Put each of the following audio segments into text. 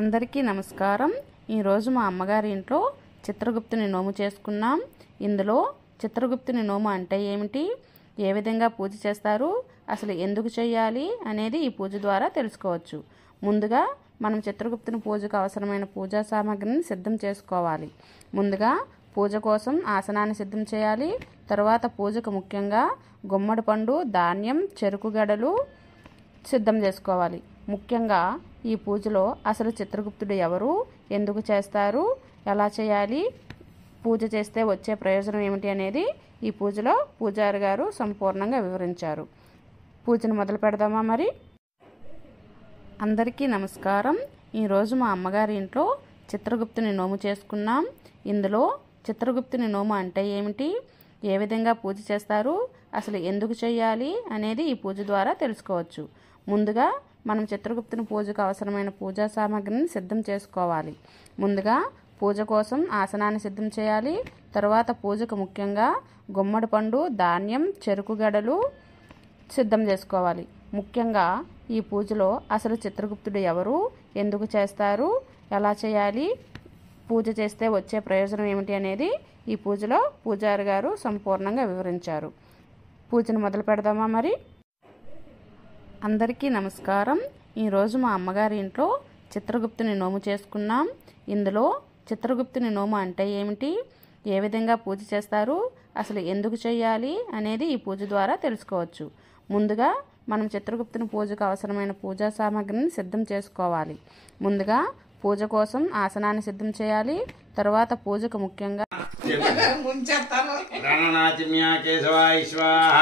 అందరికీ నమస్కారం। ఈ రోజు మా అమ్మగారి ఇంట్లో చిత్రగుప్తుని నోము చేసుకున్నాం। ఇందులో చిత్రగుప్తుని నోము అంటే ఏమిటి, ఏ విధంగా పూజ చేస్తారు, అసలు ఎందుకు చేయాలి అనేది ఈ పూజ ద్వారా తెలుసుకోవచ్చు। ముందుగా మనం చిత్రగుప్తుని పూజకు అవసరమైన పూజా సామాగ్రిని సిద్ధం చేసుకోవాలి। ముందుగా పూజ కోసం ఆసనాన్ని సిద్ధం చేయాలి। తర్వాత పూజకు ముఖ్యంగా గుమ్మడి పండు, ధాన్యం, చెరుకు గడలు సిద్ధం చేసుకోవాలి। ముఖ్యంగా ఈ పూజలో అసలు చిత్రగుప్తుడు ఎవరు, ఎందుకు చేస్తారు, ఎలా చేయాలి, పూజ చేస్తే వచ్చే ప్రయోజనం ఏమిటి అనేది ఈ పూజలో పూజారి గారు సంపూర్ణంగా వివరించారు। పూజను మొదలు పెడదామా మరి? అందరికీ నమస్కారం। ఈరోజు మా అమ్మగారి ఇంట్లో చిత్రగుప్తుని నోము చేసుకున్నాం। ఇందులో చిత్రగుప్తుని నోము అంటే ఏమిటి, ఏ విధంగా పూజ చేస్తారు, అసలు ఎందుకు చేయాలి అనేది ఈ పూజ ద్వారా తెలుసుకోవచ్చు। ముందుగా మనం చిత్రగుప్తుని పూజకు అవసరమైన పూజా సామాగ్రిని సిద్ధం చేసుకోవాలి। ముందుగా పూజ కోసం ఆసనాన్ని సిద్ధం చేయాలి। తర్వాత పూజకు ముఖ్యంగా గుమ్మడి పండు, ధాన్యం, చెరుకు గడలు సిద్ధం చేసుకోవాలి। ముఖ్యంగా ఈ పూజలో అసలు చిత్రగుప్తుడు ఎవరు, ఎందుకు చేస్తారు, ఎలా చేయాలి, పూజ చేస్తే వచ్చే ప్రయోజనం ఏమిటి అనేది ఈ పూజలో పూజారి గారు సంపూర్ణంగా వివరించారు। పూజను మొదలు పెడదామా మరి? అందరికీ నమస్కారం। ఈరోజు మా అమ్మగారి ఇంట్లో చిత్రగుప్తుని నోము చేసుకున్నాం। ఇందులో చిత్రగుప్తుని నోము అంటే ఏమిటి, ఏ విధంగా పూజ చేస్తారు, అసలు ఎందుకు చేయాలి అనేది ఈ పూజ ద్వారా తెలుసుకోవచ్చు। ముందుగా మనం చిత్రగుప్తుని పూజకు అవసరమైన పూజా సామాగ్రిని సిద్ధం చేసుకోవాలి। ముందుగా పూజ కోసం ఆసనాన్ని సిద్ధం చేయాలి। తర్వాత పూజకు ముఖ్యంగా మాధవాయ స్వాహ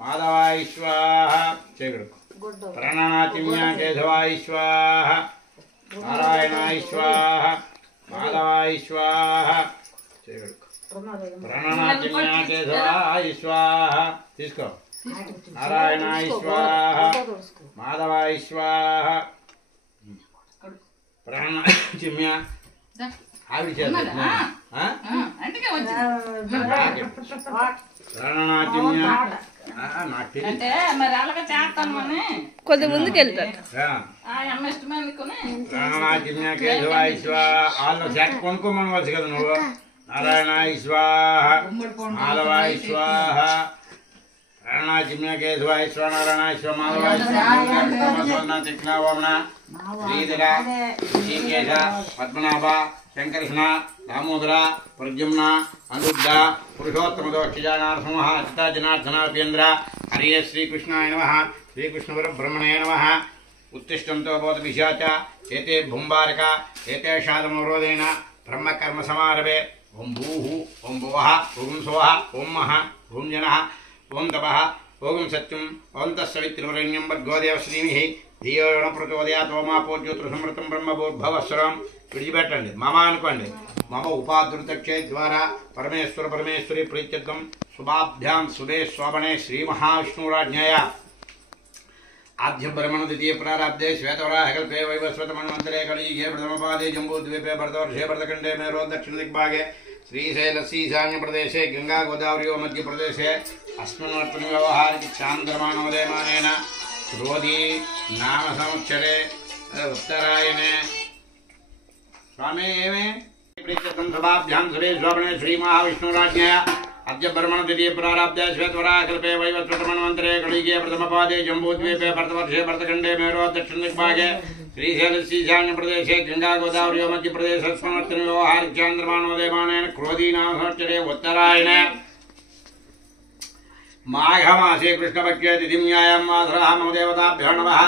ప్రణానాతిమ్యా కేశవాయ స్వాహ నారాయణాయ స్వాహ మాధవాయ స్వాహ ప్రణానాతిమ్యా కేశవాయ స్వాహ తీసుకో నారాయణాయ స్వాహ మాధవాయ స్వాహ ప్రణానాతిమ్యా ఆవిడ చేస్తా కొద్ది ముందుకు వెళ్తారు। కొనుక్కోమనవచ్చు కదా నువ్వు। నారాయణాయ స్వాహ మాధవాయ స్వాహ ప్రణాచిమ్య కేశవాయ స్వాహ నారాయణాయ స్వాహ మాధవాయ స్వాహ తిక్నవమన శ్రీధర శ్రీకేశ పద్మనాభ శంకర్షణ దామోదర ప్రద్యుమ్న అనుద్ధ పురుషోత్తమ దోక్షజానార్హమ అచితాజనార్దనాభ్యేంద్ర హరే శ్రీకృష్ణాయ నమః శ్రీకృష్ణ పరబ్రహ్మణే నమః ఉత్తిష్టంతో బోధపిశాచ ఏతే భుంబారక ఏతే షాదమవరోధేన బ్రహ్మకర్మ సమారభే ఓం భూః ఓం భువః ఓం స్వః ఓం మః ఓం జనః ఓం తపః ఓం సత్యం ఓం తస్సవిత్రవరేణ్యం భర్గో శ్రీనిః ధియో యో నః ప్రచోదయాత్ ఓమాపో జ్యోతిర్సమృతం బ్రహ్మభూర్భవస్వరం విడిచిపెట్టండి మమ అనుకోండి। మమ ఉపాధృతక్షే ద్వారా పరమేశ్వర పరమేశ్వరి ప్రీత్యర్థం శుభాభ్యాం శుభే శోభనే శ్రీ మహావిష్ణురాజ్ఞయ ఆద్య బ్రహ్మణ ద్వితీయ ప్రారాబ్ధే శ్వేతవరాహకల్పే వైవస్వతమన్వంతరే కలియుగే ప్రథమపాదే జంబూద్వీపే భరతవర్షే భరతఖండే మేరో దక్షిణ దిగ్భాగే శ్రీశైలస్యీశాన్య ప్రదేశే గంగా గోదావరియో మధ్య ప్రదేశే అస్మిన్ వర్తన వ్యవహారికి చాంద్రమానోదయమానేన క్రోధీ నామ సంవత్సరే ఉత్తరాయణే स्वामी सभाभ्यां सुरे शोभने श्री महाविष्णुराज्ञया अद्य ब्रह्मण द्वितीय प्राराब्धे श्वेतवराहकल्पे वैवस्वतमन्वन्तरे कलियुगे प्रथमपादे जम्बूद्वीपे भरतवर्षे भरतखण्डे मेरो दक्षिण दिग्भागे श्रीशैलस्यीशान्य प्रदेशे गंगा गोदावरी मध्य प्रदेश अस्मन्वर्तन व्यवहारिक चान्द्रमानोदयमानेन क्रोधी नाम संवत्सरे उत्तरायणे माघमासे कृष्णपक्षे तिथिम्यायां मासरः मम देवताभ्यो नमः।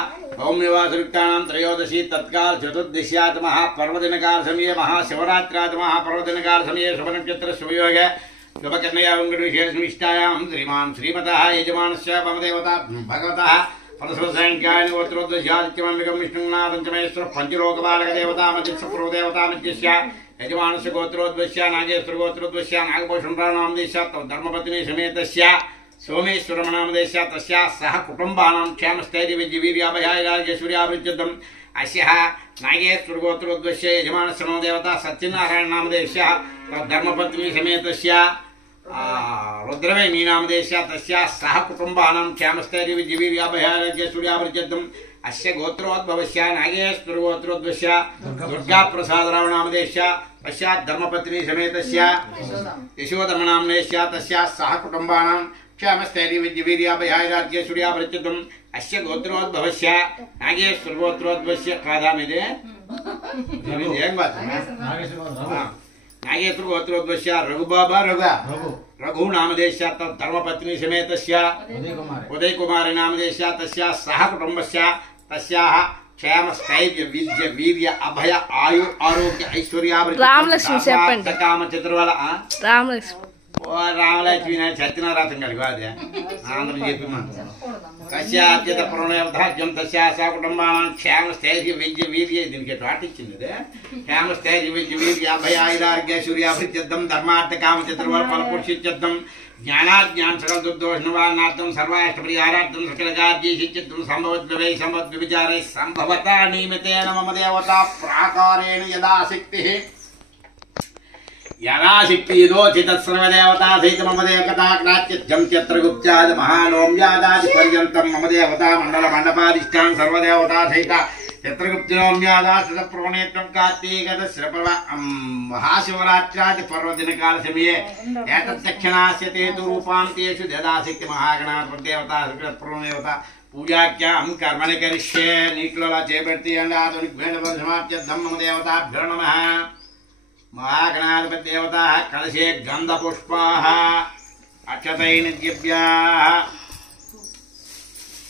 ओम निवासरुक्तानां त्रयोदशी तत्काल चतुर्दश्यात् महापर्वदिनकाल समये महाशिवरात्रात् महापर्वदिनकाल समये शुभनक्षत्र शुभयोगे शुभकन्या वेङ्कटविशेषनिष्ठायां श्रीमान् श्रीमतः यजमानस्य मम देवता भगवतः परशुरामसायङ्काय गोत्रोद्वस्यादित्यमम्बिकं विष्णुनाथञ्चमेश्वर पञ्चलोकपालकदेवतामध्यस्थपूर्वदेवतामध्यस्य यजमानस्य गोत्रोद्वस्य नागेश्वर गोत्रोद्वस्य नागभूषणप्राणां देशात् धर्मपत्नी समेतस्य सोमेश्वरमनामदेश तस्याः सह कुटुम्बानां क्षेमस्थैर्यविद्यवीर्याभयायराजेश्वर्याभिवृद्ध्यर्थम् अस्याः नागेश्वरगोत्रोद्वस्य यजमानस्य मम देवता सत्यनारायणनामदेशः धर्मपत्नी समेतस्य रुद्रवेणीनामदेश तस्याः सह कुटुम्बानां क्षेमस्थैर्यविद्यवीर्याभयायराजेश्वर्याभिवृद्ध्यर्थम् అస్య గోత్రోద్భవస్య నాగేశ్వర గోత్రోద్భవస్య దుర్గా ప్రసాదరావు నామధేయస్య పశ్చాత్ ధర్మపత్ని సమేతస్య యశోధర్మ నామ్నేస్య తస్యాः సహ కుటుంబానాం క్షేమస్థైర్య విద్య వీర్యాభయారాధ్య సూర్యాభృత్యుతం అస్య గోత్రోద్భవస్య నాగేశ్వర గోత్రోద్భవస్య కాదా మీదే ఏం కాదు నాగేశ్వర గోత్రోద్భవస్య రఘుబాబా రఘు నామధేయస్య ధర్మపత్ని సమేతస్య ఉదయ కుమారి నామధేయస్య తస్యాः సహ కుటుంబస్య తస్యాः క్షేమ స్థైర్య విద్య వీర్య అభయ ఆయు ఆరోగ్య ఐశ్వర్యాభృత్యుతం కామ చతుర్వల రామలక్ష్మి సత్యనారాయణ కలిగి అదే ఆంధ్ర చెప్పి తస్యాద్యత ప్రణయధార్యం తస్యా సా కుటుంబానం క్షేమ స్థైర్య విద్య వీర్య దీనికి పాటించింది అదే క్షేమ స్థైర్య విద్య వీర్య అభయ ఆయురారోగ్య సూర్యాభృత్యర్థం ధర్మార్థ కామ చతుర్వల ఫలపురుషిత్యర్థం జ్ఞానాజ్ఞాన సకల దుర్దోషనివారణార్థం సర్వాష్టపరిహారార్థం సకల కార్యసిత్యర్థం సంభవద్వై సంభద్విచారై సంభవతా నియమితేన మమ దేవతా ప్రాకారేణ యదాశక్తి యదాశక్తిదోచి తత్సర్వదేవతా సహిత మమ దేవతా క్రాచ్యత్యం చిత్రగుప్త్యాద మహానోమ్యాదాది పర్యంతం మమ దేవతా మండల మండపాధిష్టాన్ సర్వదేవతా సహిత చిత్రగుప్తినోమ్యాదా శతప్రవణేత్వం కార్తీకత శ్రపవ మహాశివరాత్రాది పర్వదినకాల సమయే ఏతత్తక్షణాస్యతే తు రూపాంతేషు యదాశక్తి మహాగణాధిపతిదేవతా శుక్రప్రవణదేవత పూజాఖ్యాం కర్మని కరిష్యే నీటిలో అలా చేపెడితీయండి ఆధునిక వేణువ సమాప్త్యర్థం మమ దేవతాభ్యో నమః महागणाधिपति देवता कलशे गंधपुष्पाः अक्षतैर्निद्यभ्याः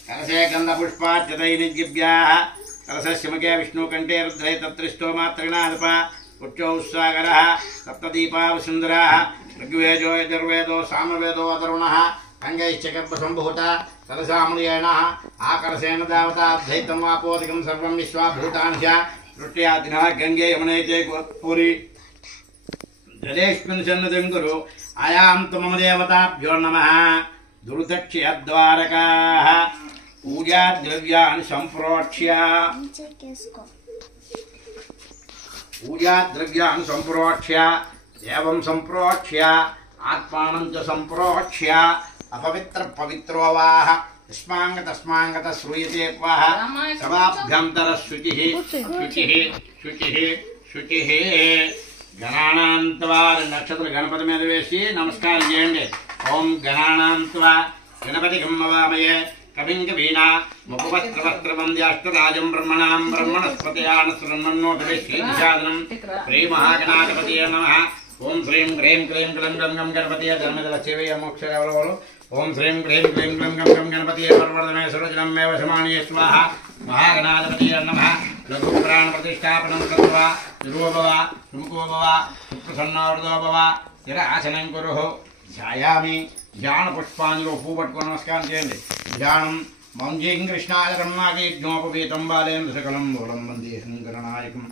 कलशे गंधपुष्पाक्षतैर्निद्यभ्याः कलशस्य मुखे विष्णुकण्ठे रुद्रे तत्रिष्टोमात्रगणाधिप उच्चौ सागरः सप्तदीपा वसुन्धराः ऋग्वेदो यजुर्वेदो सामवेदो अथर्वणः अङ्गैश्च गर्भसम्भूता कलशामृयेणः आकलशेन देवता अद्वैतं वापोदिकं सर्वं विश्वा भूतानि च सृष्ट्यादिनः गङ्गे यमुने च पुरी जलेष्मिन् सन्निधिं कुरु आयां तु मम देवताभ्यो नमः दुर्दक्षिणद्वारकाः पूजाद्रव्याणि सम्प्रोक्ष्य एवं सम्प्रोक्ष्य आत्मानं च सम्प्रोक्ष्य अपवित्रपवित्रो वाह तस्माङ्गत श्रूयते वाह समाभ्यन्तरः शुचिः गणानान्त्वा नक्षत्र गणपति మీద వేసి నమస్కారం చేయండి ఓం గణానాంత్వా గణపతిగం నమామయే కవిం కవీనా ముపవస్త్రవస్త్రవంద్యాష్టరాజం బ్రహ్మణాం బ్రహ్మణస్పతయాన శృణ్వన్నోతవే శ్రీనిషాదనం శ్రీ మహాగణాధిపతయే నమః ఓం శ్రీం హ్రీం క్లీం క్లం గం గం గణపతయే ధర్మదల సేవయ మోక్షరవలవలు ఓం శ్రీం హ్రీం క్లీం క్లం గం గం గణపతయే పర్వర్ధమే సరోజనం మేవ సమానీయ స్వాహ महागणाधिपतये नमः लघु प्राण प्रतिष्ठापनं कृत्वा तिरोभव सुमुखो भव सुप्रसन्नो भव स्थिर आसनं कुरुः ध्यायामि ध्यान पुष्पांजलि पू पट्टुकोनि नमस्कारं चेयंడి ध्यानं मंजीं कृष्णाय ब्रह्मागे यज्ञोपवीतं बालेन्द्र सकलं मूलं वन्दे शङ्करनायकं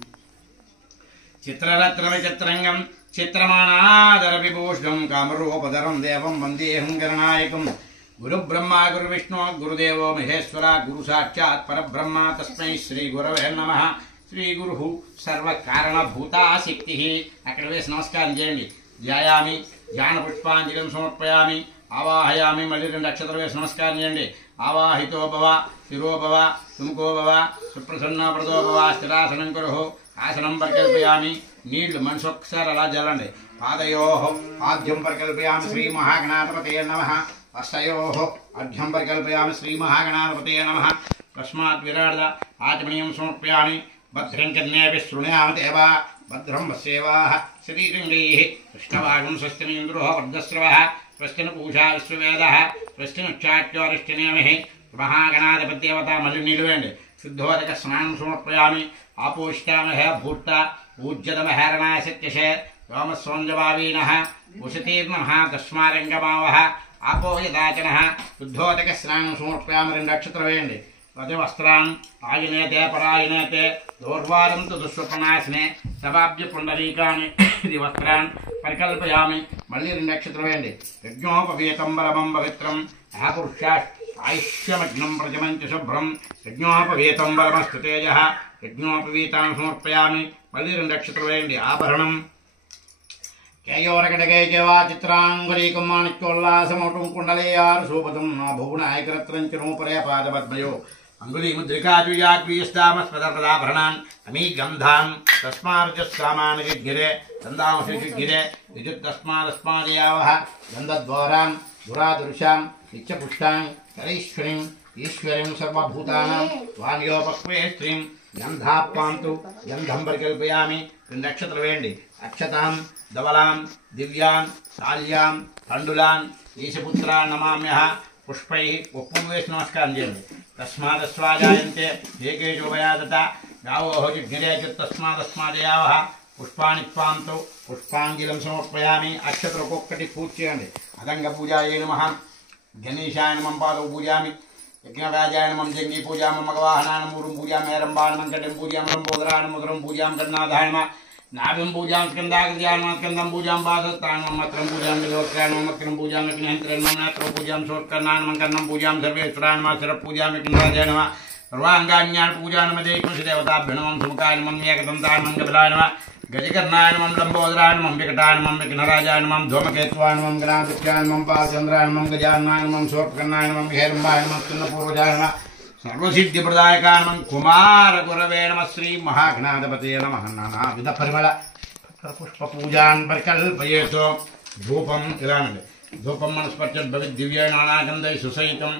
चित्ररत्न विचित्रंगं चित्रमाणादर विभूषणं कामरूपधरं देवं वन्दे शङ्करनायकं गुरु ब्रह्मा गुरु विष्णु गुरुदेवो महेश्वर गुरु साक्षात् परब्रह्म तस्मै श्री गुरवे नमः श्री गुरु सर्व कारण भूता शक्ति अక్కడ వేసి నమస్కారం చేయండి ధ్యాయామి ధ్యాన పుష్పాంజలిం సమర్పయామి ఆవాహయామి మళ్ళీ రెండు అక్షరాలు వేసి నమస్కారం చేయండి ఆవాహితో భవ శిరో భవ సుముఖో భవ సుప్రసన్నప్రదో భవ స్థిరాసనం కురు ఆసనం పరికల్పయామి నీళ్లు మనసు ఒకసారి అలా జల్లండి పాదయోః ఆద్యం పరికల్పయామి శ్రీ మహాగణాధిపతయే నమః अष्टयोः अर्घ्यं परिकल्पयामि श्रीमहागणाधिपतये नमः तस्मात् विराड आचमनीयं समर्पयामि भद्रं कन्याभिः शृणुयाम देव भद्रं वस्येवाः श्रीरङ्गैः कृष्णवागं स्वस्तिनीन्द्रोः वर्धस्रवः स्वस्तिनपूषा विश्ववेदः स्वस्तिनक्षाट्योरिष्टिनेमिः महागणाधिपतिदेवता मल्लि निलुवेंडि शुद्धोदक स्नानं समर्पयामि आपोष्टामः भूट्ट पूज्यतमहरणाय सत्यशे व्योमस्वञ्जभावीनः उशतीर्णः तस्मारङ्गमावः आपो यदाचनः शुद्धोदक स्नानं समर्पयामि రెండు అక్షతలు వేయండి తది వస్త్రాన్ ఆయునేతే పరాయునేతే దౌర్వారం తు దుష్వపనాశనే సవాబ్జ పుండరీకాని ఇది వస్త్రాన్ పరికల్పయామి మళ్ళీ రెండు అక్షతలు వేయండి యజ్ఞోపవీతం బలమం పవిత్రం అహపురుషా ఆయుష్యమగ్నం ప్రజమంచ శుభ్రం యజ్ఞోపవీతం బలమస్తు తేజః యజ్ఞోపవీతాన్ని సమర్పయామి మళ్ళీ రెండు అక్షతలు వేయండి ఆభరణం కేయోరకటకే కేవా చిత్రాంగులీకం మాణిక్యోల్లాసమౌటం కుండలేయార్ శోభతం నా భువనాయకరత్రం చిరోపరే పాదపద్మయో అంగుళీముద్రికాజుయాగ్రీయస్తామస్మదర్పదాభరణాన్ అమీ గంధాన్ తస్మార్జస్సామాన్ గిరే గంధాంశిగిరే విద్యుత్తస్మాదస్మాదయావహ గంధద్వారాన్ దురాదృశాం నిత్యపుష్టాం కరైశ్వరీం ఈశ్వరీం సర్వభూతానాం వాణ్యోపక్వే స్త్రీం గంధాపాంతు గంధం పరికల్పయామి. 2 నక్షత్రాలు వేయండి. అక్షతాం ధవలాం దివ్యాం శాల్యాం తండులాన్ ఈశపుత్రాన్ నమామ్యః. పుష్పై పువ్వు వేసి నమస్కారం చేయండి. తస్మాదస్వాజాయంతే ఏకేశోభయాదత గావోహ జిగ్నిరే తస్మాదస్మాదయావహ. పుష్పాణి పాంతు పుష్పాంజలిం సమర్పయామి. అక్షతలు ఒక్కొక్కటి పూజ చేయండి. అదంగ పూజాయే నమః. గణేశాయ నమః పాదౌ పూజామి. యజ్ఞరాజాయ నమః జంగీ పూజామి. మగవాహనాయ మూరం పూజామి. హేరంబాయ నమః కటం పూజామి. రంబోదరాయ ముద్రం పూజామి. కర్ణాదాయ నమః నాభం పూజాం స్కందాగ్రజాయ స్కందం పూజాం బాధస్తానం మత్రం పూజాం విలోక్రాణం మత్రం పూజాం విఘ్నేంద్రం నేత్రం పూజాం సోత్కర్ణానం కర్ణం పూజాం సర్వేశ్వరాన్ శర పూజాం విఘ్నరాజాయ నమః. సర్వాంగాన్యాన్ పూజానమదేకృషిదేవతాభ్యనమం సుముఖాయ నమః ఏకదంతాయ నమః గబలాయ నమః గజకర్ణాయ నమః లంబోదరాయ నమః వికటాయ నమః విఘ్నరాజాయ నమః ధూమకేత్వాయ నమః గణాధిత్యాయ నమః పాలచంద్రాయ నమః గజాన్నాయ నమః సోత్కర్ణాయ నమః హేరంబాయ నమః పూర్వజాయ నమః సర్వసిద్ధిప్రదాయకాయ నమః కుమార గురవే నమః శ్రీ మహాగణాధిపతయే నమః. నానావిధ పరిమళ పుష్ప పూజాన్ పరికల్పయేతు. ధూపం ఇలానండి. ధూపం మనస్పర్శద్భవిత్ దివ్యై నానాగంధై సుసహితం.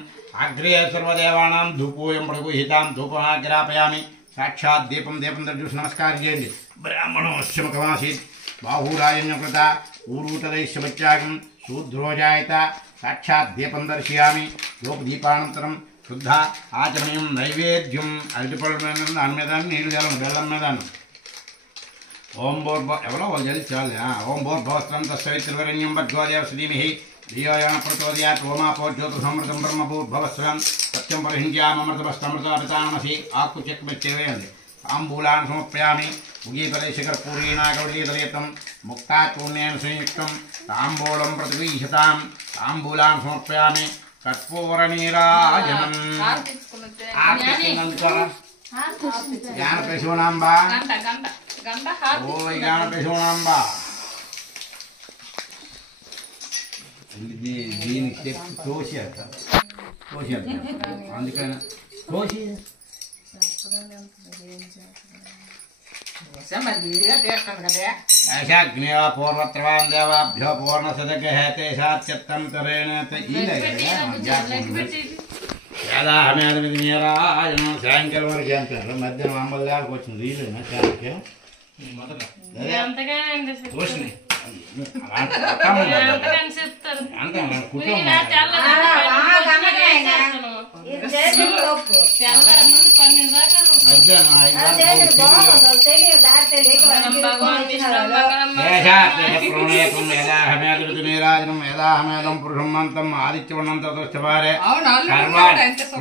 అగ్రే సర్వదేవానాం ధూపోయం ప్రగుహితాం ధూపమాగ్రాపయామి. సాక్షాత్ దీపం చూసి నమస్కారం చేయండి. బ్రాహ్మణోశ్చముఖమాసీత్ బాహూరాయణ్యకృత ఊరూతదైశ్యమత్యాగం శూద్రోజాయత. సాక్షాత్ దీపం దర్శయామి. దీపానంతరం శుద్ధ ఆచమయం నైవేద్యం. అరటిపళ్ళ మీద దాని మీద నీళ్ళు జలం బెల్లం మీద. ఓం భోర్భ ఎవరో వాళ్ళు చదివించాలి. ఓం భోర్భవస్త్రం తస్సవిత్రవరణ్యం భర్గోదేవ శ్రీమిహి ధియోయాన ప్రచోదయాత్. ఓమాపోజ్యోత సమృతం బ్రహ్మభూర్భవస్త్రం సత్యం పరిహించామృతమస్తమృతాపితానమసి. ఆకు చెక్కుమెచ్చేవేయండి. తాంబూలాన్ని సమర్పయామి. ముగీతలైశకర్పూరీనాగవళీతలేతం ముక్తాచూర్ణేన సంయుక్తం తాంబూలం ప్రతిగీషతాం. తాంబూలాన్ని సమర్పయామి. కర్పూర నీరాజనం. జ్ఞానపశూనాంబ ఓ జ్ఞానపశూనాంబ. దీనికి చెప్పి తోసి అందుకని తోసి ऐशाग्निया पूर्वत्रवान् देवाभ्यो पूर्णसदगहतेशाच्यत्तं तरेण వేదాహమేదమిదిరాజన సాయంకాలం వరకు అంటారు. మధ్యాహ్నం అమ్మల దాకా వచ్చింది వీలునా చాలకి వేదాహమేదం పురుషమంతం ఆదిత్యవర్ణం తోస్తవారే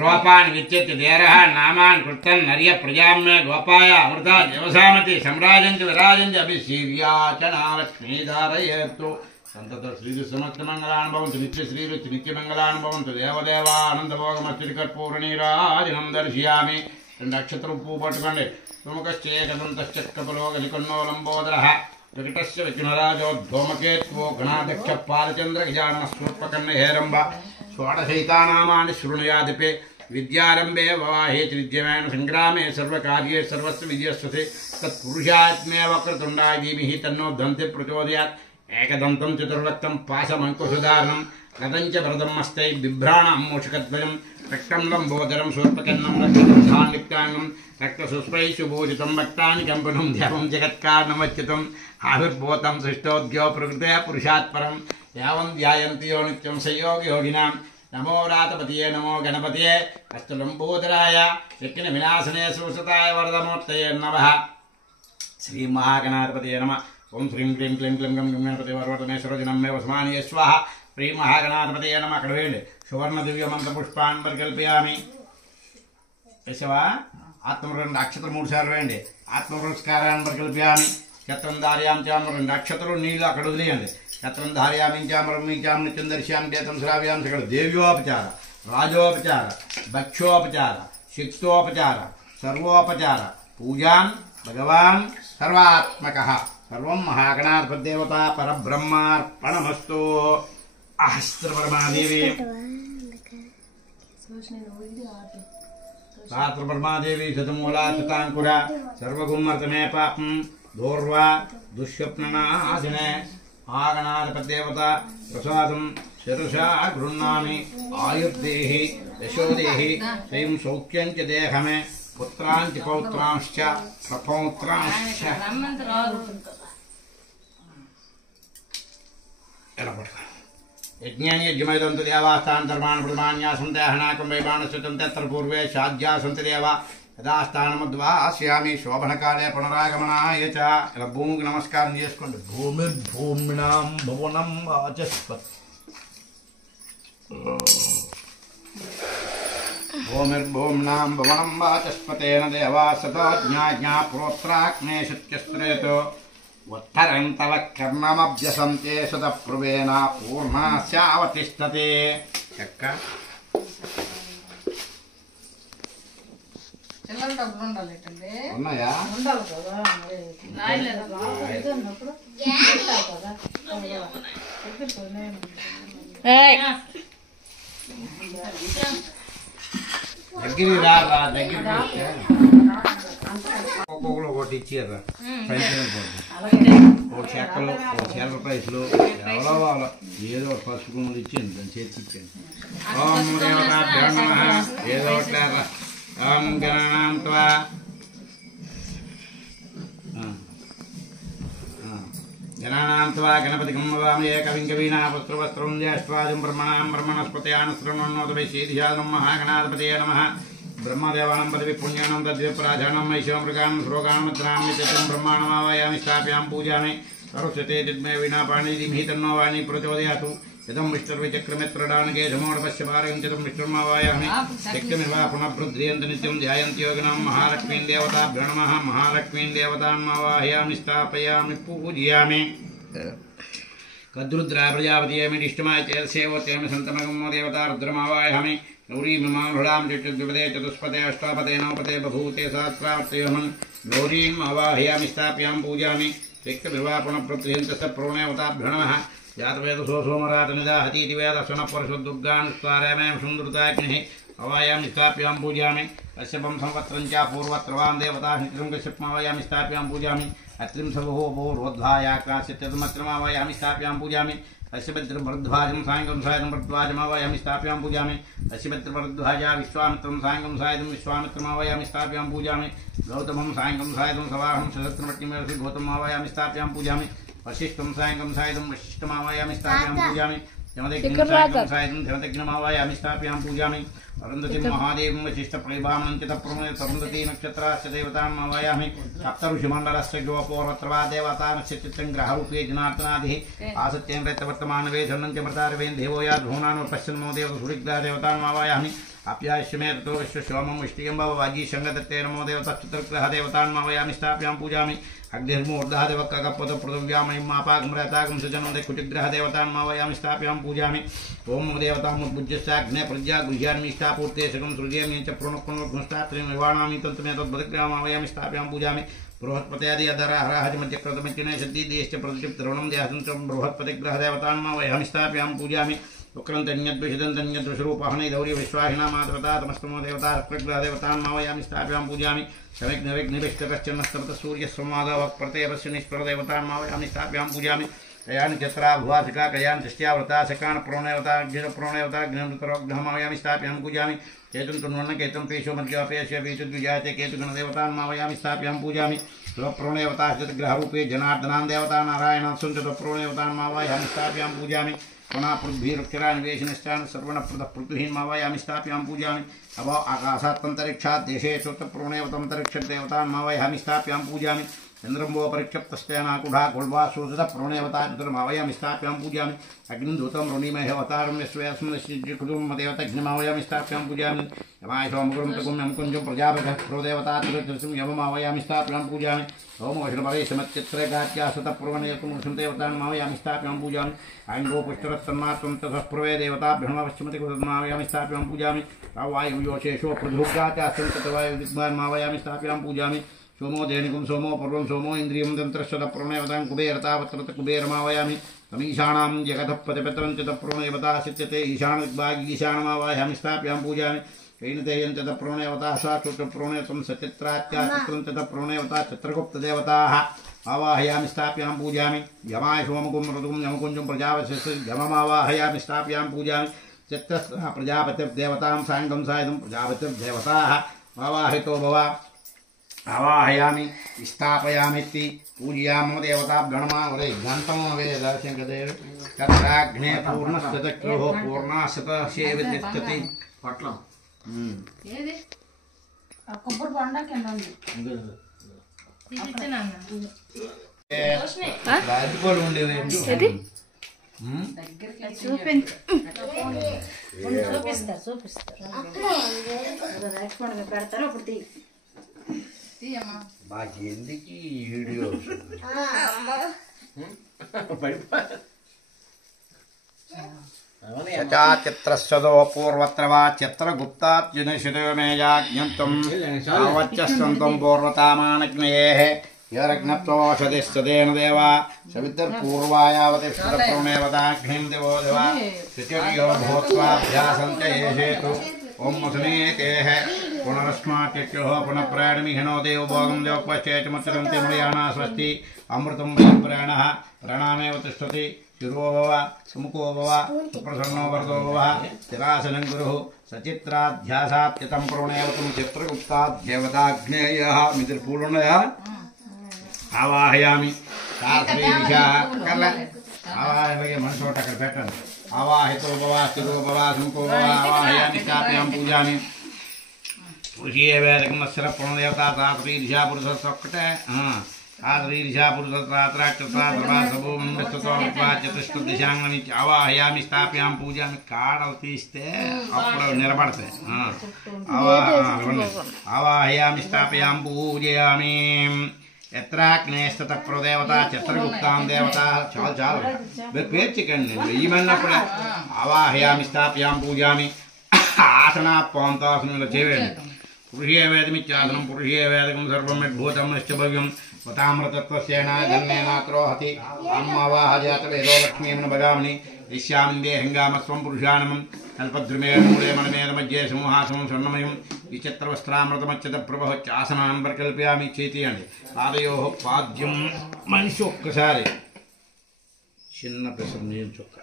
రూపాన్ని విచ్యత్య దేరః నామాన్ కృతం నర్య ప్రజామ్య గోపాయ అమృత దేవసామతి సమ్రాజంతి విరాజంతి అభిశీర్యాచనాలక్ష్మీధారయేత్తు. సంతత శ్రీలు సమస్త మంగళాన్ని భవంతు. నిత్య శ్రీలు నిత్య మంగళాన్ని భవంతు. దేవదేవానందభోగమస్తి కర్పూర నీరాజనం దర్శయామి. 2 అక్షత్రం పువ్వు పట్టుకోండి. సుముఖశ్చేకదంతశ్చక్రపులోకలికన్నోలంబోదరః వికటస్య విఘ్నరాజోద్ధోమకేత్వో గణాధ్యక్ష పాలచంద్ర గజానన స్ఫూర్పకర్ణ హేరంబ. షోడశైతానామాని శృణుయాదిపే విద్యారంభే వవాహే త్రిద్యమైన సంగ్రామే సర్వకార్యే సర్వస్వ విజయస్వతే. తత్పురుషాత్మే వక్రతుండాయ ధీమహి తన్నో దంతి ప్రచోదయాత్. ఏకదంతం చతుర్వక్తం పాశమంకుశధారణం రథంచ వరదం మస్తై బిభ్రాణం మూషకద్వయం రక్తం లంబోదరం శూర్పకర్ణం రక్తధాన్లిప్తాంగం రక్తసుస్పై శుభూషితం భక్తాని కంపనం దేవం జగత్కారణమచ్యుతం ఆవిర్భూతం సృష్టోద్యో ప్రకృతే పురుషాత్పరం యావం ధ్యాయంతి యో నిత్యం సయోగి యోగినాం. నమో రాతపతియే నమో గణపతియే అష్టలంబోదరాయ యజ్ఞ వినాశనే సుసతాయ వరదమూర్తయే నమః. శ్రీ మహాగణాధిపతియే నమః. ఓం శ్రీం క్లీం క్లీం క్లీం గం గణపతి వరవతనేశ్వరజనం మే వస్మాని స్వాహ. శ్రీ మహాగణాధిపతియే నమః. అక్కడ వేయండి. సువర్ణ దివ్యమంత్ర పుష్పాన్ని పరికల్పయామి. యశవ ఆత్మవృంద అక్షతలు 3 సార్లు వేయండి. ఆత్మపురస్కారాన్ని పరికల్పయామి. క్షత్రం ధార్యాం చామరం 2 అక్షతలు నీళ్లు అక్కడ వదిలేయండి. క్షత్రం ధార్యామి చామరం నీచాం నిత్యం దర్శ్యామి దేతం శ్రావ్యాం. సకల దేవ్యోపచార రాజోపచార భక్ష్యోపచార శక్తోపచార సర్వోపచార పూజాం భగవాన్ సర్వాత్మక. సర్వం మహాగణాధిపతిదేవతా పరబ్రహ్మార్పణమస్తు. అహస్ర పరమాదేవి రాత్రబ్రహ్మాదేవి శతమూలా శతాంకుర సర్వగుమ్మర్తమే పాపం దూర్వా దుష్స్వప్ననాశినే ఆగణాధిపదేవత ప్రసాదం శిరసా గృహ్ణామి ఆయుర్దేహి యశోదేహి స్వయం సౌఖ్యం చ దేహమే పుత్రాంచ పౌత్రాంశ్చ ప్రపౌత్రాంశ్చ యజ్ఞాని యజ్ఞమైదంతు దేవాస్థానధర్మాన్ ప్రమాణ్యాసంతే హనాకం వైమానస్యుతం తత్ర పూర్వే సాధ్యాసంతి దేవ యథాస్థానమద్వాస్యామి శోభనకాలే పునరాగమనాయ చ. ఇలా భూమికి నమస్కారం చేసుకోండి. భూమిర్భూమినాం భువనం వాచస్పత్ భూమిర్భూమినాం భువనం వాచస్పతేన దేవా సతో జ్ఞాజ్ఞా ప్రోత్రాగ్నే శుచ్యస్త్రేతో ఉత్తరం తవ కర్ణమభ్యసంతే సదప్రువేణ పూర్ణస్యావతిష్టతే. ఎక్క ఉన్నాయా? దగ్గరికి రా దగ్గరికి ఒక్కొక్కరు ఒకటి ఇచ్చారు. ఒక చెక్కలు ఒక చీరల ప్రైస్లు ఎవరో వాళ్ళు ఏదో ఫస్ట్ ముందు ఇచ్చింది దాన్ని చేసి ఇచ్చాను. ఓం దేవతాభ్యో నమః. ఏదో ఒకటి ఓం గణానాం త్వా గణానాం త్వా గణపతికం వవామహే కవిం కవీనామస్త్రవస్త్రం జ్యేష్ఠరాజం బ్రహ్మణాం బ్రహ్మణస్పతయానుసృణోన్నోతవైశేషియాగం మహాగణాధిపతయే నమః. బ్రహ్మదేవానం పదవి పుణ్యానం తద్విప్రాజానం వైశ్వమృగాం శ్లోకానం నిత్యం బ్రహ్మాణమావయామి స్థాప్యాం పూజామి సరస్వతే దిగ్మే వీణా పాణిదిమహి తన్నో వాణి ప్రచోదయాతు. ఇదం విష్ణుర్విచక్రమిత్రడానకే ధమోడపశ్య పారయంచితం విష్ణుర్మావాయామి శక్తిమివా పునఃబృద్ధ్రియంత నిత్యం ధ్యాయంతి యోగినాం మహాలక్ష్మీం దేవతాభ్యో నమః. మహాలక్ష్మీం దేవతాన్మావాహయామి స్థాపయామి పూజయామి. కద్రుద్రా ప్రజాపతియేమిష్టమాయ చేసేవోత్యామి సంతమగమో దేవతా రుద్రమావాహయామి. గౌరీమిమాం చతుర్విపదే చతుష్పదే అష్టాపదే నవపదే బభూతే సహస్రావర్తయోహం. గౌరీం ఆవాహయామి స్థాప్యాం పూజామి. శక్తిమివా పునఃబృద్ధ్రియంత ప్రణేవతాభ్యో నమః. జాతవేదసో సోమరాతనిదాహతీతి వేదస్వన పరశుద్ధుర్గానుస్వారేమేం సుందృతాగ్నిః అవాయామి స్థాప్యాం పూజామి. కశ్యపం సంవత్సరం చ పూర్వత్రవాం దేవతా నిత్యం కశ్యపమావయామి స్థాప్యాం పూజామి. అత్రిం సభో పూర్వధ్వాయాకాశ్యత్యమత్రమావయామి స్థాప్యాం పూజామి. కశ్యపత్రం భరద్వాజం సాయంగం సాయుధం భరద్వాజమావయామి స్థాప్యాం పూజామి. కశ్యపత్ర భరద్వాజ విశ్వామిత్రం సాయంగం సాయుధం విశ్వామిత్రమావయామి స్థాప్యాం పూజామి. గౌతమం సాయంగం సాయుధం సవాహం సహస్రమట్టిమేషి గౌతమావయామి స్థాప్యాం పూజామి. వశిష్ఠం సాయంగం సాయుధం వశిష్ఠమావయామి స్థాప్యాం పూజామి. యమదగ్నిం సాయంగం సాయుధం యమదగ్నిమావయామి స్థాప్యాం పూజామి. అరుంధతిం మహాదేవం వశిష్ఠ ప్రైభామనం చ తప్రమే తరుంధతి నక్షత్రాశ్చ దేవతాన్మావయామి. సప్త ఋషిమండలస్య గోపూర్వత్రవా దేవతా నక్షత్రం గ్రహరూపే జనార్దనాది ఆసత్యం రైతవర్తమానవే ధనం చ మృతారవేన్ దేవో యా ధూనాను పశ్యన్మో దేవ సురిగ్రహ దేవతాన్మావయామి. అప్యాశ్యమే తతో విశ్వశోమం విష్టియం భవ వాజీ సంగదత్తే నమో దేవతశ్చతుర్గ్రహ దేవతాన్మావయామి స్థాప్యాం పూజామి. అగ్నిర్మూర్ధాదేవకపద పృథివ్యామయం మాపాగమృతాగం సుజనం కుటిగ్రహ దేవతాన్మావయామి స్థాప్యాం పూజామి. ఓం దేవతాముద్భుజ్యస్యాగ్నే ప్రజ్ఞా గుహ్యాన్మిష్టాపూర్తే శకం సృజేమి చ ప్రణుక్నుష్టాత్రిం నిర్వాణామి తంతుమే తద్బుద్ధిగ్రామావయామి స్థాప్యాం పూజామి. బృహస్పత్యాది అధర హరహజమధ్యక్రతమచ్చినే సద్దీదేశ్చ ప్రతిప్తరుణం దేహసంచం బృహస్పతిగ్రహ దేవతాన్మావయామి స్థాప్యాం పూజామి. ఉక్రం తన్యద్విషదం తన్యద్విషరూపహనే గౌరీ విశ్వాహినా మాతృతా తమస్తమో దేవతా రక్తగ్రహ దేవతాన్మావయామి స్థాప్యాం పూజామి. సవిఘ్నవిఘ్నవిష్టకశ్చన్నస్తమత సూర్యస్వమాదవక్ప్రతేపస్య నిష్ప్ర దేవతాన్మావయామి స్థాప్యాం పూజామి. కయాని చత్రా భువాసికా కయాని దృష్ట్యావృతా శకాన ప్రోణయవతాగ్నిప్రోణయవతాగ్నిమయామి స్థాప్యాం పూజామి. కేతుం తున్వన్న కేతుం పేషో మధ్యాపేష పేతుద్విజాతే కేతుగణ దేవతాన్మావయామి స్థాప్యాం పూజామి. స్వప్రోణయవతాగ్రహరూపే జనార్దనాం దేవతా నారాయణం సంచప్రోణయవతాన్మావయామి స్థాప్యాం పూజామి. పునఃపృద్భిరక్షరాన్వేషనిష్టాన్ సర్వణప్రద పృథ్వీన్మావయామి స్థాప్యాం పూజామి. అభో ఆకాశాత్తంతరిక్షాత్ దేశేషు ప్రోణయవతంతరిక్షదేవతాన్మావయామి స్థాప్యాం పూజామి. చంద్రంబో పరిక్షప్తస్తేనాకుఢా కుల్వా సూసత ప్రోణయవతారుమావయామి స్థాప్యాం పూజామి. అగ్నిం దూతం రుణిమహేవతారం యస్వేస్మృతం దేవతగ్నిమావయామి స్థాప్యాం పూజామి. యమాయసోమగురం తగుమ్యంకుంజం ప్రజాపతి ప్రోదేవతారుం యమమావయామి స్థాప్యాం పూజామి. ఓమోషణపరేశమత్యత్రేగాత్యాసత ప్రోణయకుం దేవతాన్మావయామి స్థాప్యాం పూజామి. ఆంగో పుష్టరస్తన్మాత్రం తస్ప్రవే దేవతాభ్యమవశ్యమతి మావయామి స్థాప్యాం పూజామి. వాయుయోశేషో పృథుగ్గాచాస్తంతవాయు దిగ్మాన్మావయామి స్థాప్యాం పూజామి. సోమో దేనికం సోమో పూర్వం సోమో ఇంద్రియం తంత్రశ్వత ప్రణయవతాం కుబేరతావత్రత కుబేరమావయామి. తమీశానాం జగతః పతిపత్రం చ ప్రణయవతా శిత్యతే ఈశానదిగ్భాగి ఈశానమావయామి స్థాప్యాం పూజామి. कैनतेयं च प्रणेवता साक्षुत प्रणेतं सचित्राच्चाचित्रं च प्रणेवता चित्रगुप्तदेवताः आवाहयामि स्थापयामि पूजामि यमाय सोमकुं मृदुं यमकुञ्जं प्रजापतिः यममावाहयामि स्थापयामि पूजामि चित्रः प्रजापतिर्देवतां साङ्गं सायं प्रजापतिर्देवताः आवाहितो भव आवाहयामि स्थापयामीति पूजयामो देवता गणमावरे घंटम वेदर्शनकदेव तत्राग्ने पूर्णस्य चक्रोः पूर्णाशतः सेवितिष्ठति पट्लं ఏది ఆ కొబ్బరి బొండ కింద ఉంది రాజుకోలు ఉండేది ఏది పెడతారు అప్పుడు మాకెందుకు ఈ వీడియో చిత్రస్వదో పూర్వత్ర వా చిత్రగుప్తార్జునశిరోమేయాజ్ఞంతం అవచ్చస్తంతం పూర్వతామానగ్నయేః యరగ్నప్తోషధిస్తదేన దేవా సవితర్పూర్వాయావతిష్ఠప్రమేవతాగ్నిం దివో దివా శుచిర్యో భూత్వాభ్యాసంచ యేషేతు ఓం మసునేతేః పునరస్మాత్యుః పునఃప్రాణమిహినో దేవభోగం దేవపశ్చేతముచ్చరంతి మృయాణా స్వస్తి అమృతం వై ప్రాణః ప్రాణామేవ తిష్టతి శిరో భవ సుముఖో భవ సుప్రసన్నో వరదో భవ స్థిరాసనం గురు సచిత్రాధ్యాసాత్యతం ప్రణేవతం చిత్రగుప్తాద్దేవతాగ్నేయః మిత్ర పూలు ఉన్నాయా ఆవాహయామి ఆవాహయ మనసోట అక్కడ పెట్టండి ఆవాహితో భవ స్థిరో భవ సుముఖో భవ ఆవాహయామి స్థాపయామి పూజామి పురుషీయ వేదకం అస్సర ప్రణదేవతా తాత్రీర్షా పురుషస్ ఒక్కటే ఆత్రీర్షా పురుషత్రాత్రాక్షసాద్రభాసభూమిస్తోచతుష్టు ఆవాహయామి స్థాపయామి పూజామి కాడలు తీస్తే అప్పుడు నిలబడతాయి ఆవాహయామి స్థాపయామి పూజయామి ఎత్రాగ్నేస్తత ప్రదేవత చిత్రగుప్తాం దేవత చాలు చాలు మీరు పేర్చికండి ఈమన్నప్పుడు ఆవాహయామి స్థాపయామి పూజామి ఆసనా పాంతాసనంలో చేయండి పురుషే వేదమిత్యాసనం పురుషే వేదకం సర్వం యద్భూతం నశ్చ భవ్యం వతామృతత్వస్యేన జన్మేనాత్రోహతి అమ్మావాహజాతవేదో లక్ష్మీం భగామిని ఇష్యామిందే హంగామస్వం పురుషానమం కల్పద్రుమేణ మూలే మనమేన మధ్యే సమూహాసనం స్వర్ణమయం విచిత్రవస్త్రామృతమచ్చత ప్రభ ఆసనాన్ని పరికల్పయామి చేతియండి పాదయో పాద్యం మనిషి ఒక్కసారి చిన్న ప్రశ్న నేను చొక్క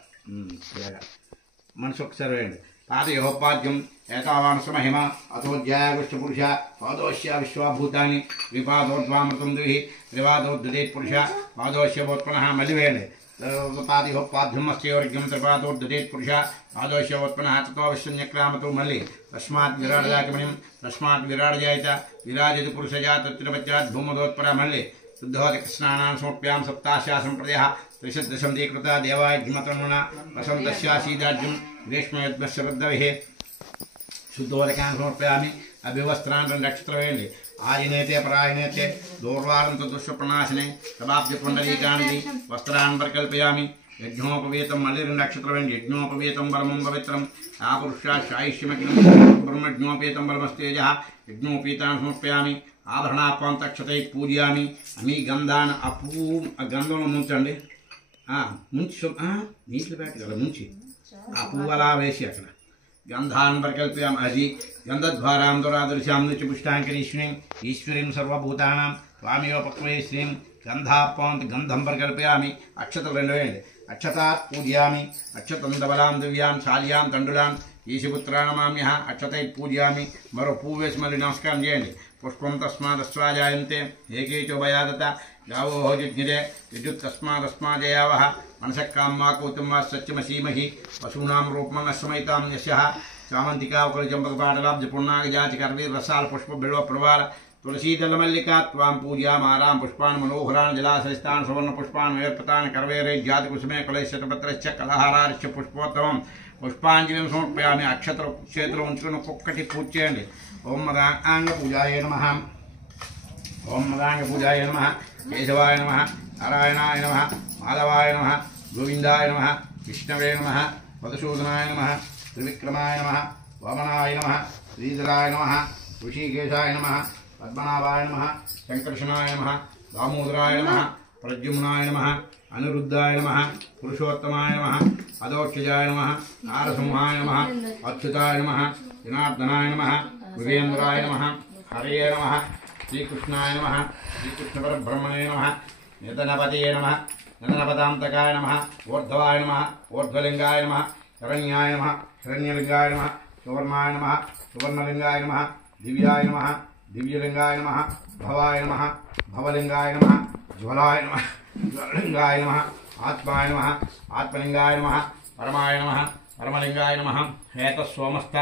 మనిషి ఒక్కసారి వేయండి పాదయో పాద్యం ఏతావానస మహిమ అథోధ్యాయగుష్ఠపురుష పాదోశ్య విశ్వభూతాన్ని విపాదోద్వామృతం ద్విహి త్రివాదోద్దేత్ పురుష పాదోశ్యవోత్పన మళ్ళీ వేయండి పాదిహో పాద్యమస్యవర్గ్యం త్రిపాదోద్దేత్ పురుష పాదోశ్యవోత్పన తతో విశ్వన్యక్రామతో మళ్ళీ తస్మాత్ విరాడజాకమణిం తస్మాత్ విరాడజాయత విరాజతి పురుషజా తత్రిపత్యాత్ భూమదోత్పర మళ్ళీ శుద్ధోదక స్నానాన్ని సమర్ప్యాం సప్తాశాసం ప్రదేహ త్రిశద్దశందీకృత దేవాయుగ్మతమున వసంతస్యాసీదార్జుం గ్రీష్మయద్మశ్రద్ధవిహే శుద్ధోదకాన్ని సమర్పయామి అభివస్త్రాన్ని నక్షత్రం వేయండి ఆయినేతే పరాయణేతే దూర్వారం దుష్ప్రణాశనే సమాప్తి పుండరీకానికి వస్త్రాన్ని పరికల్పయామి యజ్ఞోపవీతం మళ్ళీ రెండు నక్షత్రం వేయండి యజ్ఞోపవీతం బలమం పవిత్రం ఆ పురుషాయుష్యమగ్నం బ్రహ్మజ్ఞోపేతం బలమస్తేజ యజ్ఞోపీతాన్ని సమర్పయామి ఆభరణాపాంతక్షతై పూజయామి మీ గంధాన్ని ఆ పువ్వు ఆ గంధంలో ముంచండి ముంచి నీటిలో పెట్టి కదా ముంచి ఆ పువ్వు అలా వేసి అక్కడ గంధాన్ పరికల్పయామి అది గంధద్వారాం దురాదృశ్యాం పుష్టాంకరీశ్వరీం ఈశ్వరీం సర్వభూతానాం స్వామియోపక్వే శ్రీం గంధాపాంత గంధం పరికల్పయామి అక్షతలు రెండు వేయండి అక్షతాత్ పూజయామి అక్షతం దబలాం దివ్యాం శాల్యాం తండులాం ఈశపుత్రానమామ్య అక్షతై పూజయామి మరో పువ్వు వేసి మళ్ళీ నమస్కారం చేయండి పుష్పం తస్మాదస్వాజాయంతే ఏకైచోభయాదత గావో జిజ్ఞిరే విద్యుత్ తస్మాదస్మాజయావహ మనసక్కామ్మా కౌతుమ్మా సత్యమసీమహి పశూనాం రూపమన్నశ్రమైతాం యశః చామంతికావకుల చంపకపాటలాబ్జ పున్నాగజాతి కర్వీర్ రసాల పుష్ప బిల్వ ప్రవార తులసీదళమల్లికా త్వాం పూజయామారాం పుష్పాన్ మనోహరాన్ జలాశరిస్తాన్ సువర్ణ పుష్పాన్ వేర్పతాన్ కర్వేరైజ్యాతి కుసుమే కులైశతపత్రశ్చ కలహారాశ్చ పుష్పోత్తమం పుష్పాంజలిని సమర్పయామి అక్షతలు చేతిలో ఉంచుకుని ఒక్కొక్కటి పూజ చేయండి ఓం మదాంగ పూజాయ నమః ఓం మదాంగ పూజాయ నమః కేశవాయ నమః నారాయణాయ నమః మాధవాయ నమః గోవిందాయ నమః విష్ణవే నమః మధుసూదనాయ నమః త్రివిక్రమాయ నమః వామనాయ నమః శ్రీధరాయ నమః ఋషికేశాయ నమః పద్మనాభాయ నమః సంకర్షణాయ నమః దామోదరాయ నమః ప్రద్యుమ్నాయ నమః అనిరుద్ధాయ నమః పురుషోత్తమాయ నమః అదోక్షజాయ నమః నారసింహాయ నమః అచ్యుతాయ నమః జనార్దనాయ నమః వివేంద్రాయ నమః హరే నమః శ్రీకృష్ణాయ నమః శ్రీకృష్ణపరబ్రహ్మణే నమః నిధనపతయే నమః నిధనపదాంతకాయ నమః ఊర్ధ్వాయ నమః ఊర్ధ్వలింగాయ నమః శరణ్యాయ నమః శరణ్యలింగాయ నమః సువర్ణాయ నమః సువర్ణలింగాయ నమః దివ్యాయ నమః దివ్యలింగాయ నమః భవాయ నమః భవలింగాయ నమః జ్వలాయ నమః జ్వలలింగాయ నమః ఆత్మాయ నమః ఆత్మలింగాయ నమః పరమాయ నమః పరమలింగాయ నమః హేతస్సోమస్థ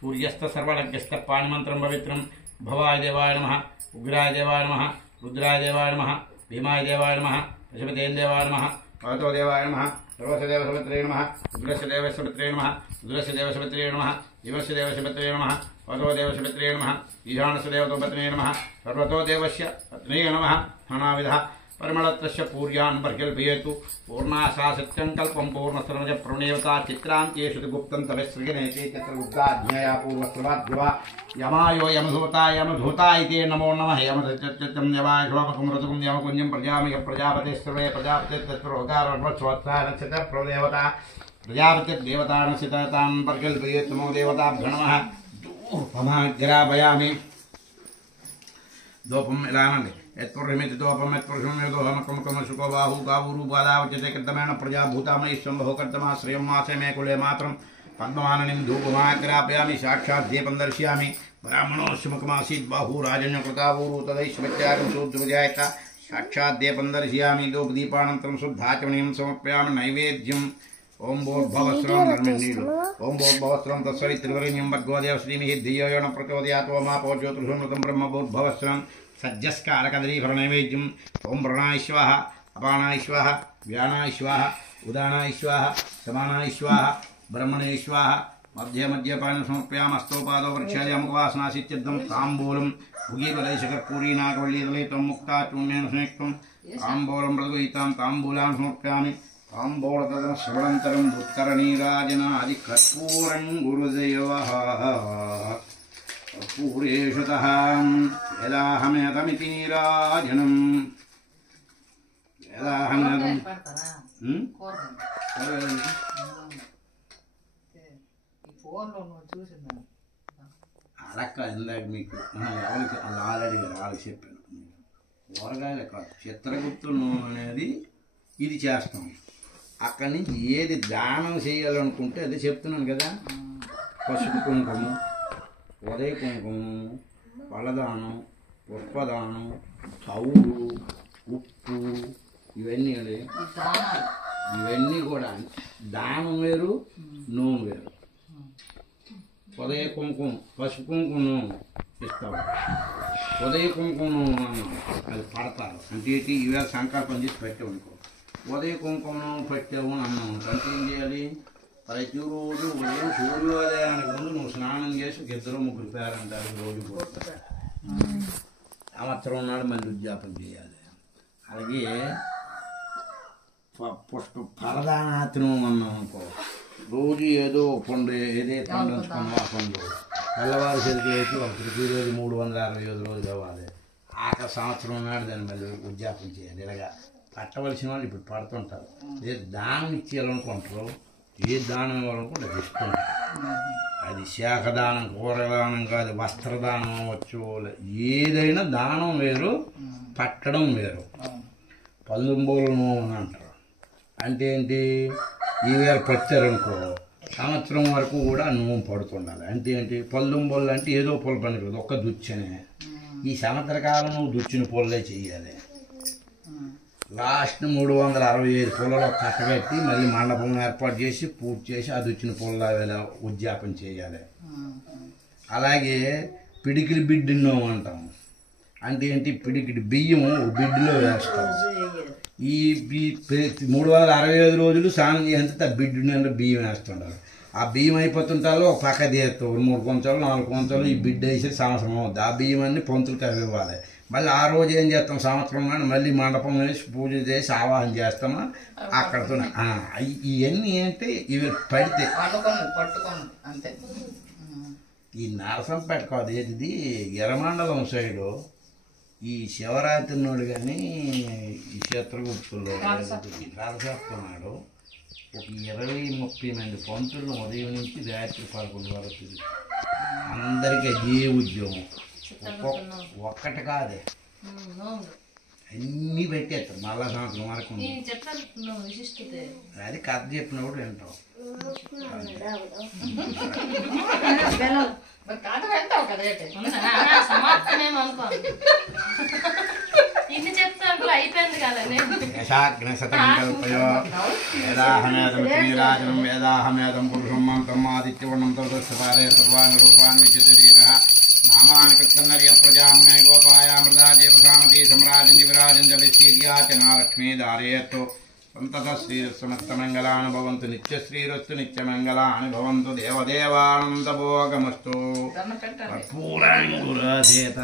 సూర్యస్థ సర్వలగ్యస్థ పాణిమంత్రం పవిత్రం భవాయ దేవాయ నమః ఉగ్రాయ దేవాయ నమః రుద్రాయ దేవాయ నమః భీమాయ దేవాయ నమః పశుపతేయ దేవాయ నమః భగవతో దేవాయ నమః సర్వస్య దేవసమిత్రే నమః ఉగ్రస్య దేవసమిత్రే నమః రుద్రస్య దేవసమిత్రే నమః శివస్య దేవసమిత్రే నమః భగవతో దేవసమిత్రే నమః ఈశానస్య దేవతోపత్నే నమః సర్వతో దేవస్య పత్నే నమః నానావిధ పరిమళత్రస్య పూర్యాన్ పరికల్పయేతు పూర్ణాశా సత్యం కల్పం పూర్ణస్రవజ ప్రణేవతా చిత్రాంత్యేషు గుప్తం తవశ్రీగణేతే చిత్రగుప్తాజ్ఞయా పూర్వస్రవాద్యవా యమాయో యమధూతా యమధూతా ఇతే నమో నమః యమదత్యం యమాయ శోభకం ఋతుకం యమకుంజం ప్రజామిక ప్రజాపతి సర్వే ప్రజాపతి తత్ప్రోగారక్షత ప్రదేవత ప్రజాపతి దేవతానసితాన్ పరికల్పయేతు నమో దేవతాభ్యో నమః ధూపమాగ్రాపయామి దూపం ఇలానండి యత్పురుషమితి దోపం యత్పురుషమేదోహమకమకమ శుకో బాహు గావురు బాధావచ్యతే కర్తమేణ ప్రజాభూతామయీశ్వం బహుకర్తమాశ్రయం మాసే మే కులే మాత్రం పద్మమాననిం ధూపమాగ్రాపయామి సాక్షాత్ దీపం దర్శయామి బ్రాహ్మణోస్య ముఖమాసీత్ బాహు రాజన్యకృతావూరు తదైశ్వత్యాగం శూద్రవిజాయత సాక్షాత్ దీపం దర్శయామి ధూపదీపానంతరం శుద్ధాచమనీయం సమర్పయామి నైవేద్యం ఓం భోర్భవస్రం నిర్మిణీడు ఓం భోర్భవస్రం తస్సరి త్రివరణ్యం భగవదేవ శ్రీమిహి ధియోయోన ప్రచోదయాత్ ఓమాపో జ్యోతిషమృతం బ్రహ్మ భోర్భవస్రం సజ్జస్కారకదరీఫల నైవేద్యం ఓం వ్రణాయ స్వాహ అపానాయ స్వాహ వ్యానాయ స్వాహ ఉదానాయ స్వాహ సమానాయ స్వాహ బ్రహ్మణే స్వాహ మధ్య మధ్యపాన సమర్పయామస్తోపాదో వృక్షాయాముపవాసనాసిత్యర్థం తాంబూలం భుగీపదైశకర్పూరీ నాగవల్లీదలైతం ముక్తా చూర్ణేన సంయుక్తం తాంబూలం ప్రద్వయితాం తాంబూలాం సమర్పయామి తాంబూలతదన శ్రవణంతరం ఉత్తరనీరాజనాది కర్పూరం గురుదేవః కర్పూరేషుతః వేదాహమేతమితి నీరాజనం వేదాహమేతం అలక్క ఇందాక మీకు ఎవరికి ఆల్రెడీ వాళ్ళకి చెప్పాను కూరగాయలు కాదు చిత్రగుప్తు నూనె అనేది ఇది చేస్తాం అక్కడి నుంచి ఏది దానం చేయాలనుకుంటే అది చెప్తున్నాను కదా పసుపు కుంకుమ ఉదయ కుంకుమ పళ్ళదానం పుష్పదానం తౌడు ఉప్పు ఇవన్నీ కూడా దానం వేరు నూనె వేరు ఉదయ కుంకుమ పసుపు కుంకుమ నూనె ఇస్తాము ఉదయ కుంకుమ నూనె అది పడతారు అంటే ఇవాళ సంకల్పం చేసి పెట్టావు అనుకో ఉదయ కుంకుమ పెట్టావు అన్నాం అంటే ఏం చేయాలి ప్రతిరోజు ఉదయం సూర్యోదయానికి ముందు నువ్వు స్నానం చేసి ఇద్దరు ముగ్గురు పేరంటారు రోజు సంవత్సరం నాడు మళ్ళీ ఉద్యాపన చేయాలి అలాగే పుష్ప ఫలదానాత్నం అన్నాం అనుకో రోజు ఏదో పండు ఏదే పండు ఉంచుకున్నావు ఆ పండు తెల్లవారు చెలికి వేసి ప్రతిరోజు 365 రోజులు అవ్వాలి ఆఖరి సంవత్సరం నాడు దాన్ని మళ్ళీ ఉద్యాపన చేయాలి ఇలాగా పట్టవలసిన వాళ్ళు ఇప్పుడు పడుతుంటారు ఏ దానం ఇచ్చేయాలనుకుంటారు ఏ దానం ఇవ్వాలనుకుంటే అది ఇస్తుంది అది శాఖదానం కూరదానం కాదు వస్త్రదానం అవ్వచ్చు ఏదైనా దానం వేరు పట్టడం వేరు పల్లుంబోలు నూనె అంటారు అంటే ఏంటి ఈవేళ పచ్చారనుకో సంవత్సరం వరకు కూడా నూనె పడుతుండాలి అంటే ఏంటి పల్లుంబోళ్ళు అంటే ఏదో పొల పని కదా ఒక్క దుచ్చనే ఈ సంవత్సర కాలం నువ్వు దుచ్చిన పొలలే చెయ్యాలి లాస్ట్ 365 పూలలో కట్టబెట్టి మళ్ళీ మండపం ఏర్పాటు చేసి పూజ చేసి అది వచ్చిన పూల ఉద్యాపన చేయాలి అలాగే పిడికిలి బిడ్డిన్నో అంటాం అంటే ఏంటి పిడికిడి బియ్యము బిడ్డలో వేస్తాం ఈ 365 రోజులు స్నానం చేస్తే ఆ బిడ్డు నిండా బియ్యం వేస్తుంటారు ఆ బియ్యం అయిపోతుంటాలో ఒక పక్క తీస్తాం 3 కొంచాలు 4 కొంచాలు ఈ బిడ్డ వేసి సంవత్సరం అవుతుంది ఆ బియ్యం అన్ని పంతులకి అవి ఇవ్వాలి మళ్ళీ ఆ రోజు ఏం చేస్తాం సంవత్సరం కానీ మళ్ళీ మండపం వేసి పూజ చేసి ఆవాహన చేస్తామా అక్కడతో ఇవన్నీ ఏంటి ఇవి పడితే ఈ నరసంపేట కాదు ఏది ఎర్రమండలం సైడు ఈ శివరాత్రి నాడు కానీ ఈ చిత్రగుప్తుల్లో రథసప్తనాడు ఒక 20-30 మంది పంతులను ఉదయం నుంచి రాత్రి 11 వరకు అందరికీ ఏ ఉద్యోగం ఒక్కటి కాదే అన్నీ పెట్టేస్తారు మళ్ళా సంవత్సరం వరకు అది కథ చెప్పినప్పుడు వింటాం ఇన్ని చెప్తాను అయిపోయింది కదండి వేదాహమేదం వేదాహమేదం పురుషం మంత్రం ఆదిత్యవర్ణం తోపారే సర్వాణి రూపాన్ని విచిత్రీర నామాని కృత్నర్య ప్రజామ్నే గోపాయామృతా దేవసామతి సమ్రాజం విరాజం జలిశీర్యాచనా లక్ష్మీ దారయత్తు సంతత శ్రీరస్సుమస్తమంగళాని భవంతు నిత్యశ్రీరస్సు నిత్యమంగళాని భవంతు దేవదేవానందభోగమస్తు కర్పూరాంగురసేత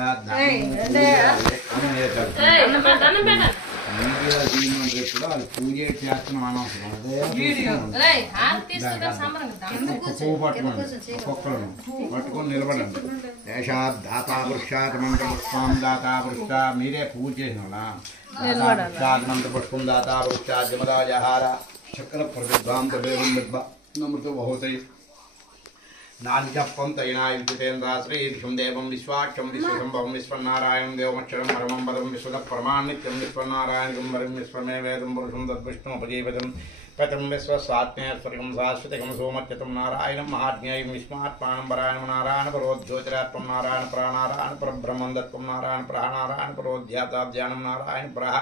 కూడా అది పూజ చేస్తున్నాం అనవసరం పువ్వు పట్టుకోండి ఒక్కొక్కరు పట్టుకొని నిలబడండి దేశాత్ దాతా వృక్షాత్ మంత్రపుష్పం దాతా వృక్ష మీరే పూజ చేసిన వాళ్ళ మంత్రపుష్పం దాతా వృక్షాత్ జమదాజహార చక్ర ప్రతిభాంత నమృత బహుతై నానిజప్పం తైనాయుతేంద్రాశ్రీర్షం దేవం విశ్వాక్షం విశ్వసంభవం విశ్వనారాయణం దేవమక్షరం పరమం పదం విశ్వద పరమాన్నిత్యం విశ్వనారాయణం వరం విశ్వమే వేదం పురుషం తద్విష్ణుపజీవతం కథం విశ్వస్వాత్మేశ్వరికం శాశ్వతికం సోమత్యతం నారాయణం మహాజ్ఞేయం విష్ణుమాత్మానం పరాయణం నారాయణ పరోజ్యోతిరాత్మం నారాయణ ప్రాణారాయణ పరబ్రహ్మం దత్వం నారాయణ ప్రాణారాయణ పరోధ్యాతాధ్యానం నారాయణ ప్రహ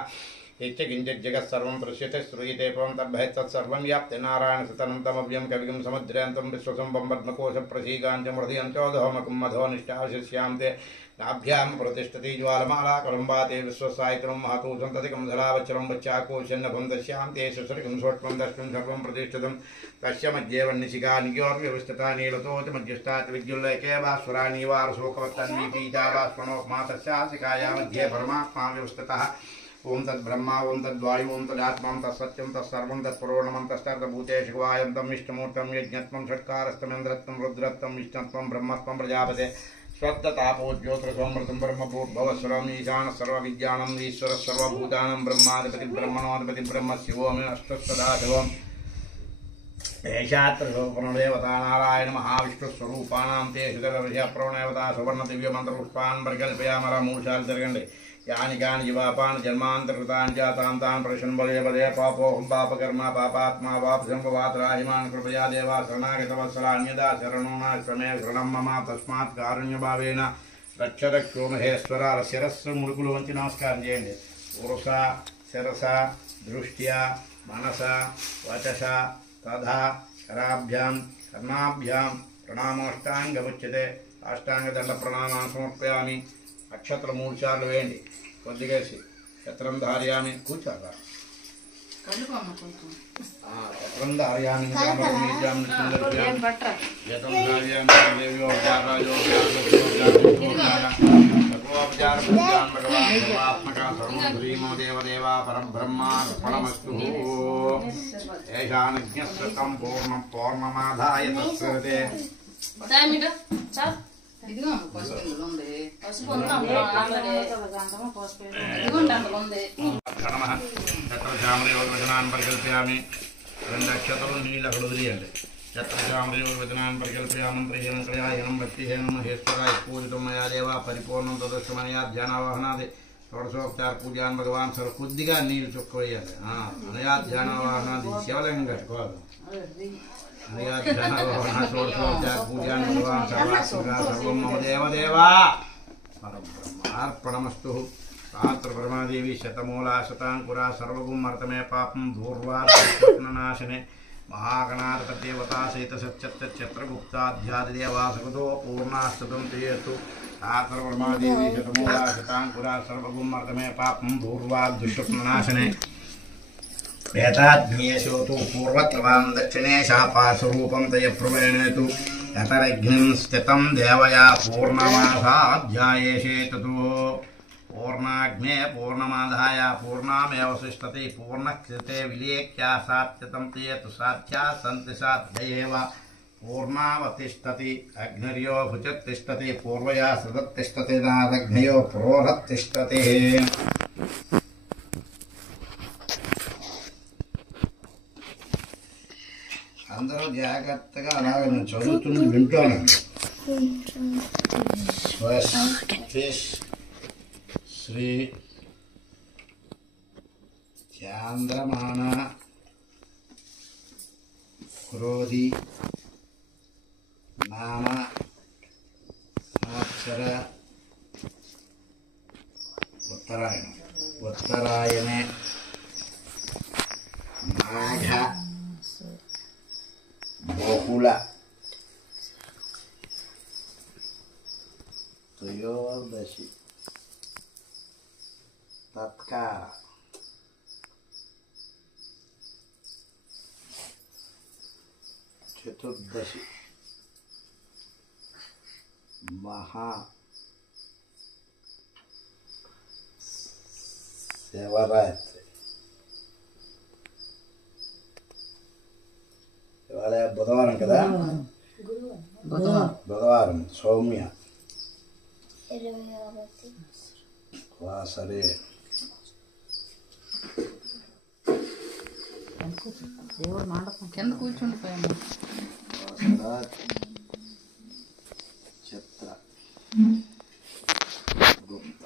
జగత్సర్వం దృశ్యతే శ్రూయతే పవం తద్భయత్సర్వం వ్యాప్తి నారాయణ సతనంతమవ్యం కవిగం సముద్రయంతం విశ్వసంభం పద్మకోశ ప్రసీగాంచ మృదయంచోదహోమకం మధో నిష్టాశిష్యాం తే నాభ్యాం ప్రతిష్టతి జ్వాలమాలా కలంబాతే విశ్వసాయికరం మహతూసం తదికం ధలావచరం వచ్చాకోశన్నభం దశ్యాం తే సుసరికం సోట్వం దర్శనం సర్వం ప్రతిష్ఠితం తస్య మధ్యేవన్నిశిఖా నియోర్వ్యవస్థితా నీలతోతి మధ్యస్థాతి విద్యుల్లేకే భాస్వరాణి వారశోకవత్తన్వీ పీఠాభాస్వనోపమా తస్యాసికాయా మధ్యే పరమాత్మా వ్యవస్థితః ఓం తద్బ్రహ్మ ఓం తద్వాయు ఓం తదాత్మం తత్సత్యం తత్సర్వం తత్పురోణమం తస్తర్భూతేషు వాయంతం విష్ణుమూర్తం యజ్ఞత్వం షట్కారస్తమేంద్రత్వం రుద్రత్వం విష్ణత్వం బ్రహ్మత్వం ప్రజాపతే స్వత్తతాపోజ్యోతిరసోమృతం బ్రహ్మభూర్భవస్వరం ఈశాన సర్వవిద్యానం ఈశ్వర సర్వభూతానం బ్రహ్మాధిపతి బ్రహ్మణోధిపతి బ్రహ్మ శివోమి అష్టసదాశివం ఏషాత్రదేవతా నారాయణ మహావిష్ణుస్వరూపానాం తేషు ప్రవణదేవతా సువర్ణ దివ్యమంత్రపుష్పాన్ పరికల్పయామల మూడుసార్లు తిరగండి యాని కాని జీవాపాన్ జన్మాంతర్కృతాన్ జాతాం తాన్ ప్రశన్ బలే బలే పాపోహం పాపకర్మ పాపాత్మా వాపసంపవాతరాహిమాన్ కృపయా దేవా శరణాగతవత్సలాన్యదా శరణోనాశ్రమే శరణం మమ తస్మాత్ కారుణ్యభావేన రక్ష రక్షో మహేశ్వరాల శిరస్సు ముడుకులు వంచి నమస్కారం చేయండి పురుష శిరస దృష్ట్యా మనస వచస తథా కరాభ్యాం కర్ణాభ్యాం ప్రణామోష్టాంగముచ్యతే అష్టాంగదండ ప్రణామాన్ సమర్పయామి అక్షత్రం 3 సార్లు వేయండి కొద్దిగేసి క్షత్రం ధార్యామి కూర్చోరా క్షత్రం ధార్యామి దేవదేవా పరబ్రహ్మార్పణమస్తు ఏషానుజ్ఞస్తం పూర్ణమాదాయ తత్సతే ఇదిగో పసుపు ఉంది పసుపు ఉంది చత్రచామరయోగవచనాన్ని పరికల్పయామి 2 అక్షతలు నీళ్ళు అక్కడ వదిలేయండి చత్రచామరయోగవచనాన్ని పరికల్పయామంత్రహీనం క్రయాహీనం భక్తిహీనం మహేశ్వరాయ పూజితం మయా దేవా పరిపూర్ణం తదృష్టమనయా ధ్యానావాహనాది షోడశోపచార పూజాన్ భగవాన్ సర కొద్దిగా నీళ్ళు చుక్క వేయాలి అనయా ధ్యానావాహనాది శివలింగం కట్టుకోవాలి అనయా ధ్యానావాహన షోడశోపచార పూజాన్ భగవాన్ సర్వాత్మగా సర్వం మమ దేవదేవా పరబ్రహ్మార్పణమస్తు శాస్త్ర పరమాదేవి శతమూలా శతాంకురా సర్వగుం అర్థమే పాపం దూర్వానాశనే महागणाधिपतिदेवता सहित सच्चित्रगुप्ताध्यादिदेवासगतो पूर्णास्तुतं तेयतु शास्त्रवर्मादेवी शतमूला शतांकुरा सर्वगुमर्दमे पापं दूर्वाद्दुष्टनाशने वेदाग्नेशोतु पूर्वत्रवां दक्षिणे शापास्वरूपं तयप्रवेणेतु यतरग्निं स्थितं देवया पूर्णमासाध्यायेषेतु पूर्णाग्ने पूर्णमाधाय पूर्णामेवशिष्टते पूर्णकृते विलेख्या सात्यतं तेतु साध्या सन्ति साध्यैव पूर्णावतिष्ठति अग्निर्यो भुजत्तिष्ठति पूर्वया सदत्तिष्ठति नादग्नयो पुरोहत्तिष्ठति అందరూ జాగ్రత్తగా అలాగే నేను చదువుతుంది వింటాను స్వస్తి శ్రీ చాంద్రమాన క్రోధి నామ సంవత్సర ఉత్తరాయణే మాఘ బహుళ త్రయోదశి తత్కార చతుర్దశి మహా శివరాత్రి. ఇవాళ బుధవారం కదా, బుధవారం సౌమ్య వాసరే కింద కూర్చుండిపోయాము. చిత్ర గుప్త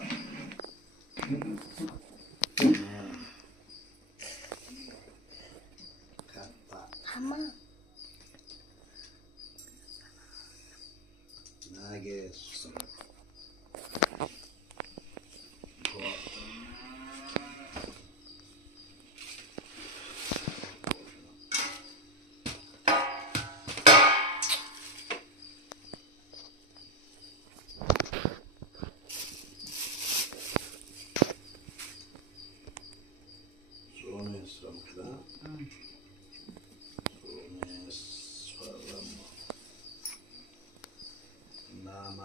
కర్త నాగేశ్వర సోమేశ్వరం కదా, సోమేశ్వరం నామ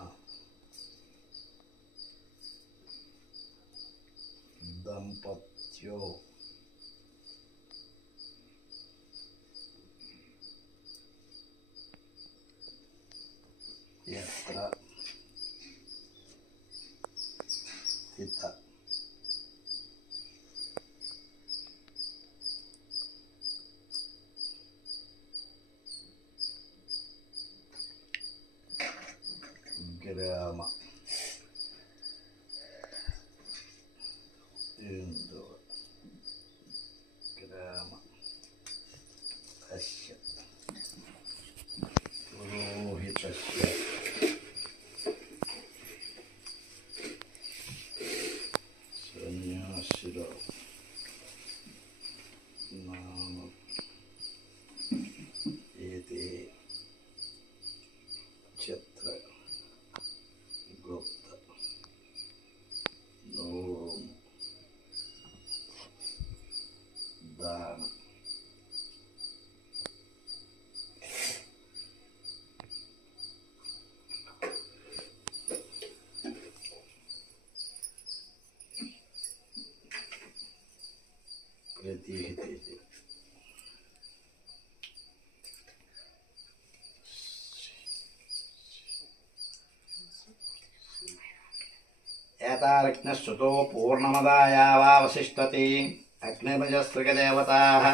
దంపత్యో యత్ర స్థిత గ్రామ గ్రామ అస్య పురోహితస్య సన్యాసిలో నామ ఏతే చిత్ర గుప్త నోము దాన ప్రతిహితే ఏతారజ్ఞశ్రుతో పూర్ణమదాయావావశిష్టతి అగ్నిర్మజస్త్రికదేవతాః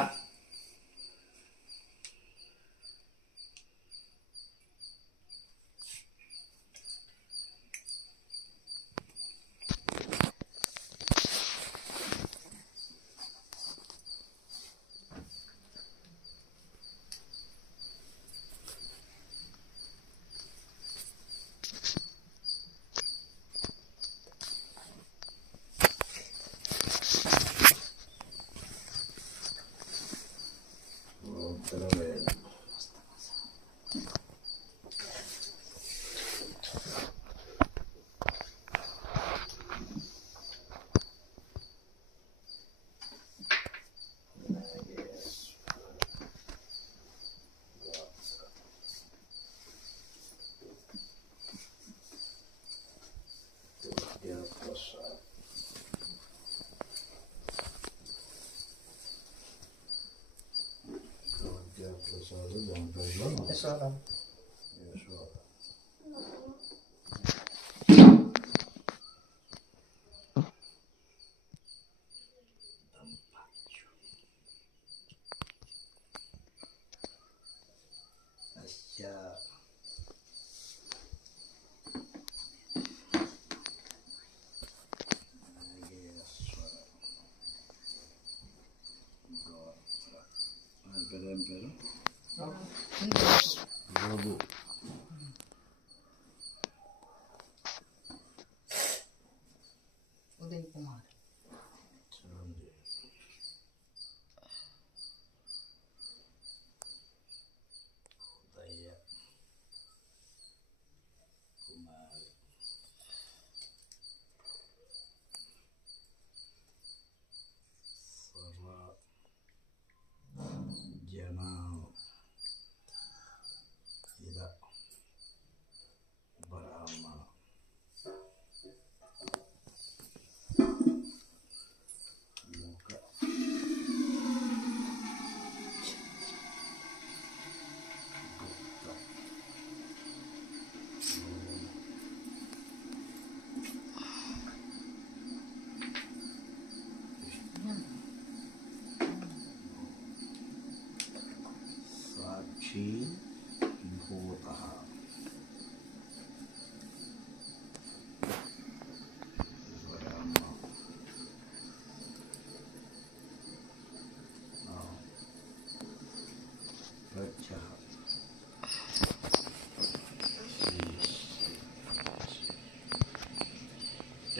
యశోద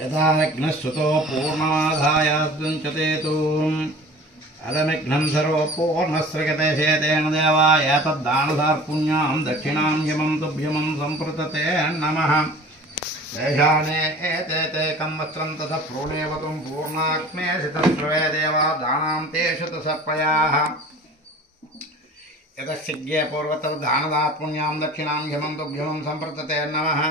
యథాగ్నశ్రుతో పూర్ణమాధాయాద్వంచతేతు అదమిఘ్నం సర్వ పూర్ణస్రగతే చేతేన దేవా ఏతద్దానధార్పుణ్యాం దక్షిణాం యమం తుభ్యమం సంప్రతతే నమః దేశానే ఏతే కమ్మత్రం తథ ప్రోణేవతం పూర్ణాగ్నే శతస్రవే దేవా దానాం తే శతసర్పయాః యతశిగ్యే పూర్వతర్ దానధార్పుణ్యాం దక్షిణాం యమం తుభ్యమం సంప్రతతే నమః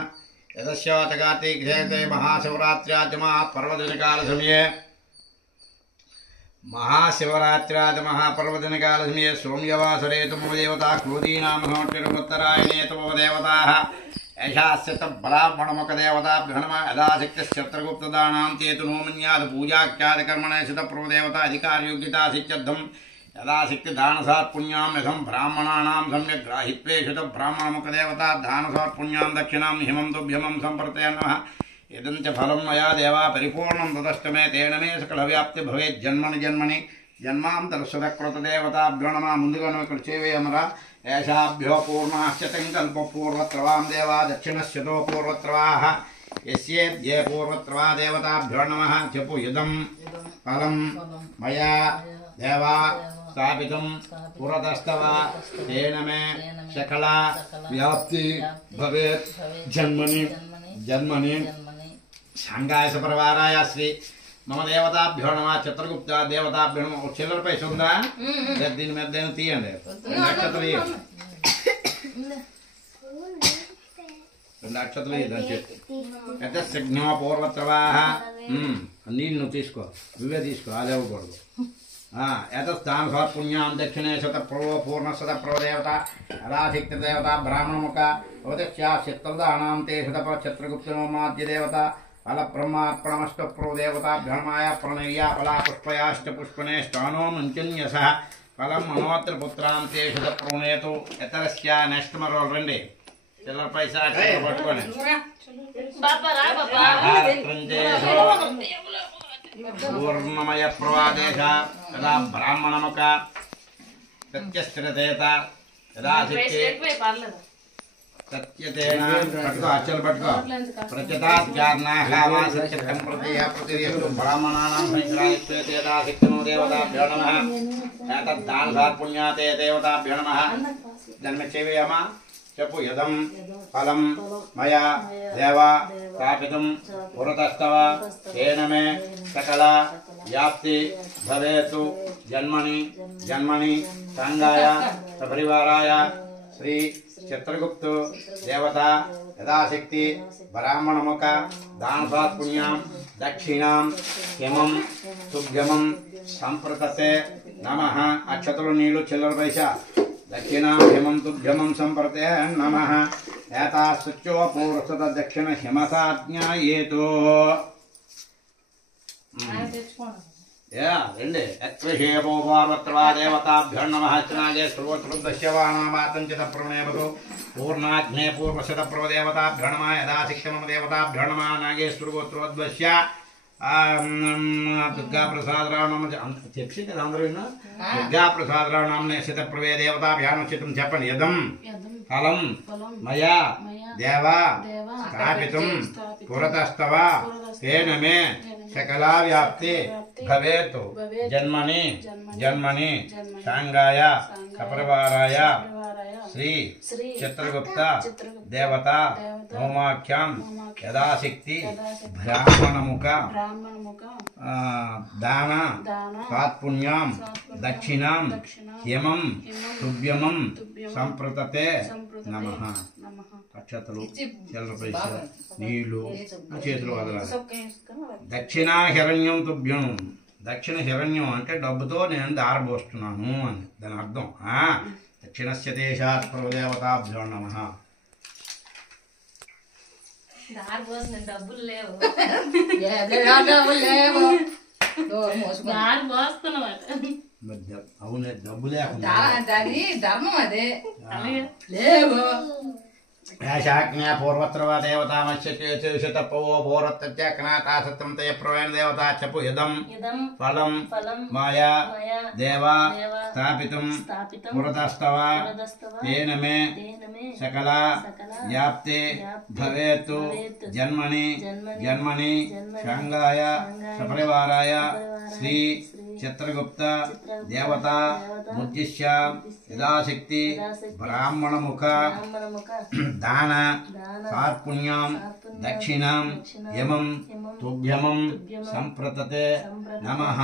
యదస్యాచ కార్తీకే మహాశివరాత్ర్యాజమాత్ పర్వదినకాలసమయే महाशिवरात्र्यादिमहापर्वदिनकालसमये सोम्यवासरे मम देवता क्रोधीनामहोत्तरायणे मम देवताः एषास्य तब्राह्मणमुखदेवताभ्यो नमः यदाशक्तिश्चत्रगुप्तदानां ते तु नोमन्यात् पूजाख्यादिकर्मणे सितप्रभुदेवता अधिकारयोग्यतासित्यर्थं यदाशक्तिदानसात्पुण्यां यथं ब्राह्मणानां सम्यक् ग्राहित्वे शतब्राह्मणमुखदेवता दानसात्पुण्यां दक्षिणां हिमं तुभ्यमं सम्प्रते नमः इदंच फलं मया देवा परिपूर्णं ततश्च मे तेन मे सकलव्याप्ति भवेत् जन्मनि जन्मनि जन्मान्तरसुरकृतदेवताभ्यो नमः ముందుగా ఇక్కడ చేవేయమరా ఏషాభ్యో పూర్ణాశ్చ సంకల్పపూర్వత్రవాం దేవా దక్షిణశ్చతో పూర్వత్రవాః యస్యేద్యే పూర్వత్రవా దేవతాభ్యో నమః చెప్పు ఇదం ఫలం మయా దేవా స్థాపితం పురతస్తవ తేన మే సకల వ్యాప్తి భవేత్ జన్మని జన్మని సంగాయ సపరివారాయ శ్రీ మమ దేవతాభ్యో నమః చిత్రగుప్త దేవతాభ్యో నమః చిల్లర పైస ఉందా దీని మీద దేని తీయండి నక్షత్రం నక్షత్రం యతస్సిగ్నో పూర్వత్రవాః నీళ్ళు తీసుకో నువ్వే తీసుకో అదేవ్వకూడదు ఏతస్థానసాత్పుణ్యాం దక్షిణే శతప్రభో పూర్ణశతప్రభదేవత యథాశక్తిదేవత బ్రాహ్మణముఖ భవత్యాశిత్రదానాం తే శతపచిత్రగుప్తనోమాద్యదేవత ఫలబ్రహ్మార్పణమష్టప్రభదేవతాభ్యణమాయ ప్రణయ్యా ఫలాపుష్పయాశ్చ పుష్పణేష్టానో మంచన్యసః ఫలం మనోత్రపుత్రాం తే శతప్రణేతు ఎతరస్య నెక్స్ట్ మరో రండి చిల్లర పైసా పట్టుకోండి పూర్ణమయ ప్రవాదేశ యదా బ్రాహ్మణముఖ సత్యస్థిరతేత యదా సత్యతేన పట్టుకో అచ్చలు పట్టుకో ప్రత్యతాజ్ఞాహ్మా సత్యం ప్రతియస్తు బ్రాహ్మణానాం సంగ్రాహిత్వేత యదా శక్తినో దేవతాభ్యో నమః ఏతద్దానధార్పుణ్యాతే దేవతాభ్యో నమః దాన్ని చేవేయమా చెప్పు యదం ఫలం మయా దేవా స్థాపితం పురతస్తవ తేన మే సకల వ్యాప్తి భవేతు జన్మని జన్మని సంగాయ సపరివారాయ శ్రీ చిత్రగుప్త దేవత యథాశక్తి బ్రాహ్మణముఖ దానసాత్పుణ్యాం దక్షిణాం హిమం తుభ్యమం సంప్రతతే నమః అక్షతలు నీళ్లు చిల్లర పైసా దక్షిణాం హిమం తుభ్యమం సంప్రతే నమః ఏతాశుచ్యో పూర్వసత దక్షిణ హిమసాజ్ఞాయేతో రండి యత్విషేపోపార్వత్రవా దేవతాభ్యో నమః అర్చనాగే సర్వోత్రుదశ్యవానామాతంచిత ప్రవణేవతు పూర్ణాగ్నే పూర్వశత ప్రవదేవతాభ్యో నమః యథాశక్తి మమ దేవతాభ్యో నమః నాగేశ్వరగోత్రోద్వశ్య దుర్గా ప్రసాదరావు చెప్పి కదా అందరూ విన్నా దుర్గా ప్రసాదరావు నామనే శత ప్రవే దేవతాభ్యానోచితం చెప్పండి యదం ఫలం మయా దేవా స్థాపితం పురతస్తవ తేన మే సకలా వ్యాప్తి భవేత్ జన్మని జన్మని సాంగాయ సపరివారాయ శ్రీ చిత్రగుప్త దేవత నోమాఖ్యాం యథాశక్తి బ్రాహ్మణముఖ దాన సాత్పుణ్యాం దక్షిణాం హిమం తుభ్యమం సంప్రతతే నమః అక్షతలు చిల్లర పైస నీళ్లు చేతులు వదలాలి దక్షిణా హిరణ్యం తుభ్యం దక్షిణ హిరణ్యం అంటే డబ్బుతో నేను దారబోస్తున్నాను అని దాని అర్థం దక్షిణస్య దేశాత్ ప్రదేవతాభ్యో నమః డబ్బులు లేవు అవునే డబ్బు లేకుండా దాని ధర్మం అదే లేవు యాశాజ్ఞా పూర్వత్రవా దేవతామశ్యతపవో పూర్వత్యజ్ఞాతాసత్రం తే ప్రవేణ దేవతా చపు ఇదం ఫలం మాయా దేవా స్థాపితం పురతస్తవ తేన మే సకల వ్యాప్తే భవేత్ జన్మని జన్మని శాంగాయ సపరివారాయ శ్రీ చిత్రగుప్త దేవత ముద్దిశ్య యథాశక్తి బ్రాహ్మణముఖ దాన కార్పుణ్యం దక్షిణం యమం తుభ్యమం సంప్రతతే నమః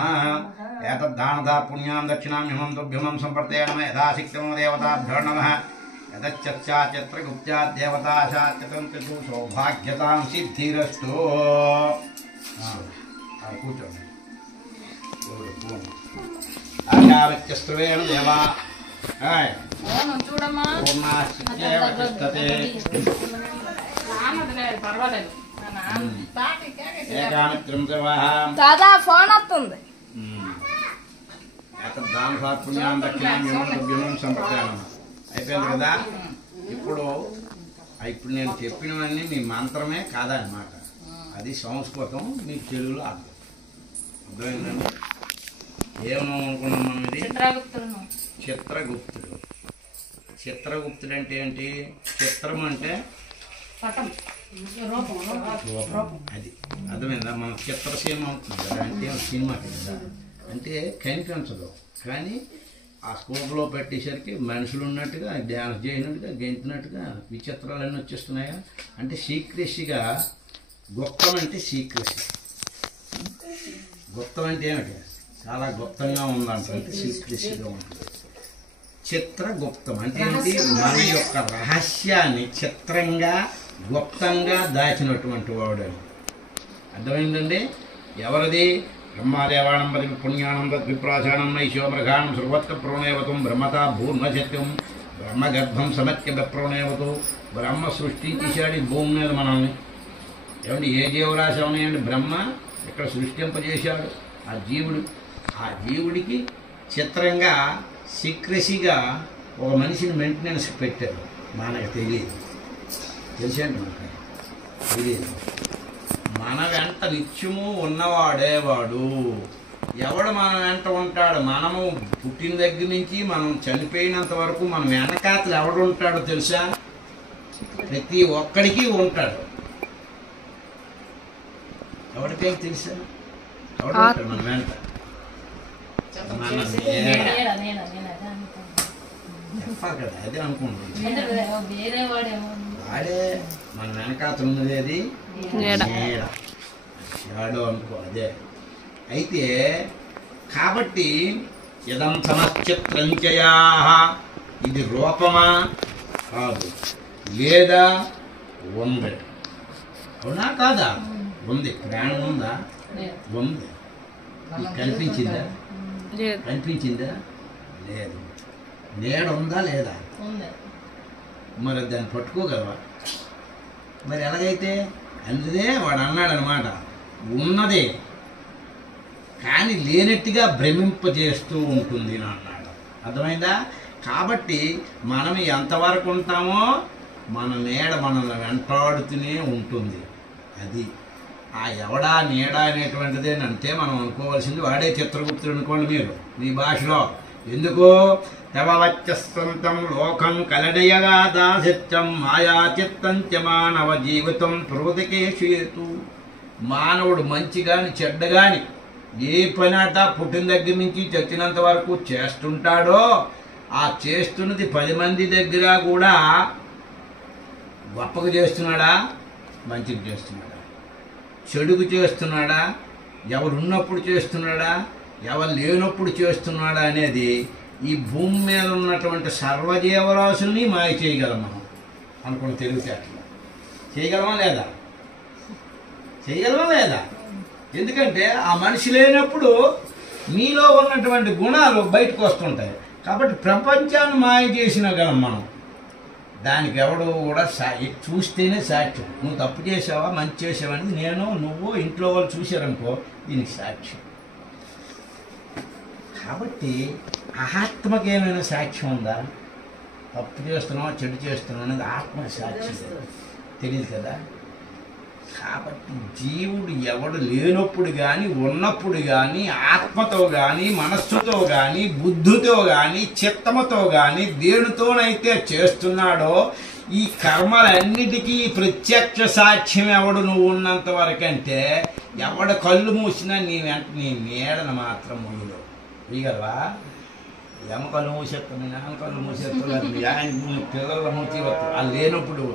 ఏతద్దానదార్పుణ్యం దక్షిణాం యమం తుభ్యమం సంప్రతే నమః యథాశక్తిమో దేవతాభ్యో నమః యదచ్చా చిత్రగుప్త్యా దేవతాశాత్యంతు సౌభాగ్యతాం సిద్ధిరస్తు. కూర్చోండి. ఆశావత్యస్త్రవేణ దేవా దాదా ఫోన్ వస్తుంది. అయిపోయింది కదా. ఇప్పుడు నేను చెప్పినవన్నీ మీ మంత్రమే కాదనమాట, అది సంస్కృతం, మీకు తెలుగులో అర్థం. అర్థమైందండి? ఏమనుకున్నాం మనం? ఇది చిత్రగుప్తుడు. చిత్రగుప్తుడు అంటే ఏంటి? చిత్రం అంటే అది అర్థమైందా? మన చిత్రసీమ అవుతుంది కదా, అంటే సినిమా కదా, అంటే కనిపించదు కానీ ఆ స్కోప్లో పెట్టేసరికి మనుషులు ఉన్నట్టుగా, డ్యాన్స్ చేయనట్టుగా, గెంతినట్టుగా విచిత్రాలన్నీ వచ్చేస్తున్నాయా. అంటే సీక్రెసీగా, గుప్తం అంటే సీక్రెసీ. గుప్తం అంటే ఏమిటి? చాలా గుప్తంగా ఉందంటే సీక్రెసీగా ఉంటుంది. చిత్రగుప్తం అంటే ఏంటి? మన యొక్క రహస్యాన్ని చిత్రంగా గుప్తంగా దాచినటువంటి వాడు. అర్థమైందండి? ఎవరిది? బ్రహ్మాదేవాణం పది పుణ్యానం తద్విప్రాశానం నైశో మృగాణం సర్వత్ర ప్రణేవతం బ్రహ్మతా భూర్ణశత్యం బ్రహ్మగర్భం సమత్య విప్రణేవతు. బ్రహ్మ సృష్టించేశాడు ఈ భూమి మీద మనల్ని. ఏమంటే ఏ జీవరాశి ఉన్నాయండి? బ్రహ్మ ఇక్కడ సృష్టింపజేశాడు ఆ జీవుడు. ఆ జీవుడికి చిత్రంగా సీక్రెసీగా ఒక మనిషిని మెయింటెనెన్స్ పెట్టారు. మనకు తెలియదు. తెలిసేంటి? మనకు తెలియదు. మన వెంట నిత్యము ఉన్నవాడేవాడు. ఎవడు మన వెంట ఉంటాడు? మనము పుట్టిన దగ్గర నుంచి మనం చనిపోయినంత వరకు మన వెనకాతలు ఎవడు ఉంటాడో తెలుసా? ప్రతి ఒక్కడికి ఉంటాడు. ఎవరికైనా తెలుసా? ఎవడు ఉంటాడు మన వెంట? చెప్పాలి కదా, అదే అనుకుంటున్నాను. వాడే మన వెనకాతలు ఉన్నది. అది షాడో అనుకో, అదే. అయితే కాబట్టి ఇదం సమశ్చిత్రంచయా, ఇది రూపమా కాదు, లేదా ఉంది. అవునా కాదా? ఉంది. ప్రాణం ఉందా? ఉంది. కనిపించిందా? కనిపించిందా? లేదు. నీడ ఉందా లేదా? మరి దాన్ని పట్టుకోగలవా? మరి ఎలాగైతే అందుదే వాడు అన్నాడనమాట, ఉన్నదే కానీ లేనట్టుగా భ్రమింపజేస్తూ ఉంటుంది అన్నాడు. అర్థమైందా? కాబట్టి మనం ఎంతవరకు ఉంటామో మన నీడ మనల్ని వెంటాడుతూనే ఉంటుంది. అది ఆ ఎవడా నీడ అనేటువంటిదే అంతే మనం అనుకోవాల్సింది. వాడే చిత్రగుప్తుడు అనుకోండి మీరు మీ భాషలో. ఎందుకు? తవవచ్చస్వంతం లోకం కలడయగా దాసిత్యం మాయా చిత్తంత్య మానవ జీవితం ప్రవృతికేషేతు. మానవుడు మంచి గాని చెడ్డ గాని ఏ పనాట పుట్టిన దగ్గర నుంచి చచ్చినంత వరకు చేస్తుంటాడో ఆ చేస్తున్నది 10 మంది దగ్గర కూడా గొప్పకు చేస్తున్నాడా, మంచికి చేస్తున్నాడా, చెడుకు చేస్తున్నాడా, ఎవరున్నప్పుడు చేస్తున్నాడా, ఎవరు లేనప్పుడు చేస్తున్నాడా అనేది ఈ భూమి మీద ఉన్నటువంటి సర్వజీవరాశుల్ని మాయ చేయగలం మనం అనుకున్న తెలివితేటలు. చేయగలమా లేదా? చేయగలమా లేదా? ఎందుకంటే ఆ మనిషి లేనప్పుడు మీలో ఉన్నటువంటి గుణాలు బయటకు వస్తుంటాయి. కాబట్టి ప్రపంచాన్ని మాయ చేసినగలం మనం. దానికి ఎవడు కూడా చూస్తేనే సాక్ష్యం. నువ్వు తప్పు చేసావా మంచి చేసావని నేను నువ్వు ఇంట్లో వాళ్ళు చూశారనుకో దీనికి సాక్ష్యం. కాబట్టి ఆత్మకి ఏమైనా సాక్ష్యం ఉందా? తప్పు చేస్తున్నావా చెడు చేస్తున్నావు అనేది ఆత్మ సాక్షి తెలియదు కదా. కాబట్టి జీవుడు ఎవడు లేనప్పుడు కానీ ఉన్నప్పుడు కానీ ఆత్మతో కానీ మనస్సుతో కానీ బుద్ధితో కానీ చిత్తముతో కానీ దేనితోనైతే చేస్తున్నాడో ఈ కర్మలన్నిటికీ ప్రత్యక్ష సాక్ష్యం ఎవడు నువ్వు ఉన్నంత వరకు అంటే ఎవడ కళ్ళు మూసినా నీ వెంట నీ నీడను మాత్రం మూయలో ఇగలవా. ఏమ కళ్ళు మూసేస్తాను నాన్న కళ్ళు మూసేస్తాను ఆయన పిల్లల మూసి వస్తారు వాళ్ళు లేనప్పుడు.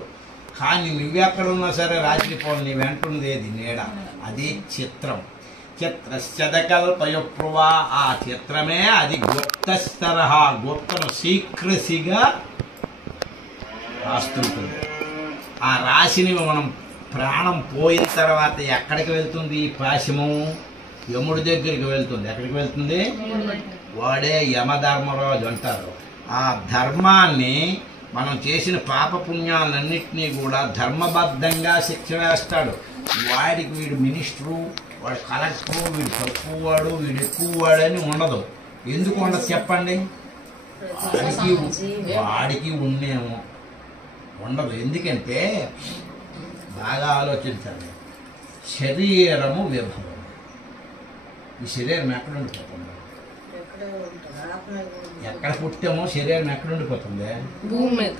కానీ నువ్వెక్కడ ఉన్నా సరే రాత్రిపోలు నీ వెంట ఉండేది నీడ. అది చిత్రం. చిత్రశ్చదకల్పయప్రువా ఆ చిత్రమే అది గుప్తస్తరహా గుప్తను సీక్రసీగా రాస్తుంటుంది. ఆ రాశిని మనం ప్రాణం పోయిన తర్వాత ఎక్కడికి వెళ్తుంది ఈ పాశము? యముడి దగ్గరికి వెళ్తుంది. ఎక్కడికి వెళ్తుంది? వాడే యమధర్మరాజు అంటారు. ఆ ధర్మాన్ని మనం చేసిన పాపపుణ్యాలన్నింటినీ కూడా ధర్మబద్ధంగా శిక్ష వేస్తాడు. వాడికి వీడు మినిస్టరు, వాడు కలెక్టరు, వీడు తక్కువ వాడు, వీడు ఎక్కువ వాడు అని ఉండదు. ఎందుకు ఉండదు చెప్పండి? వాడికి ఉండేమో ఉండదు. ఎందుకంటే బాగా ఆలోచించండి. శరీరము విభవం. ఈ శరీరం ఎక్కడ ఉండిపోతుంది? ఎక్కడ పుట్టామో శరీరం ఎక్కడ ఉండిపోతుంది? భూమి మీద.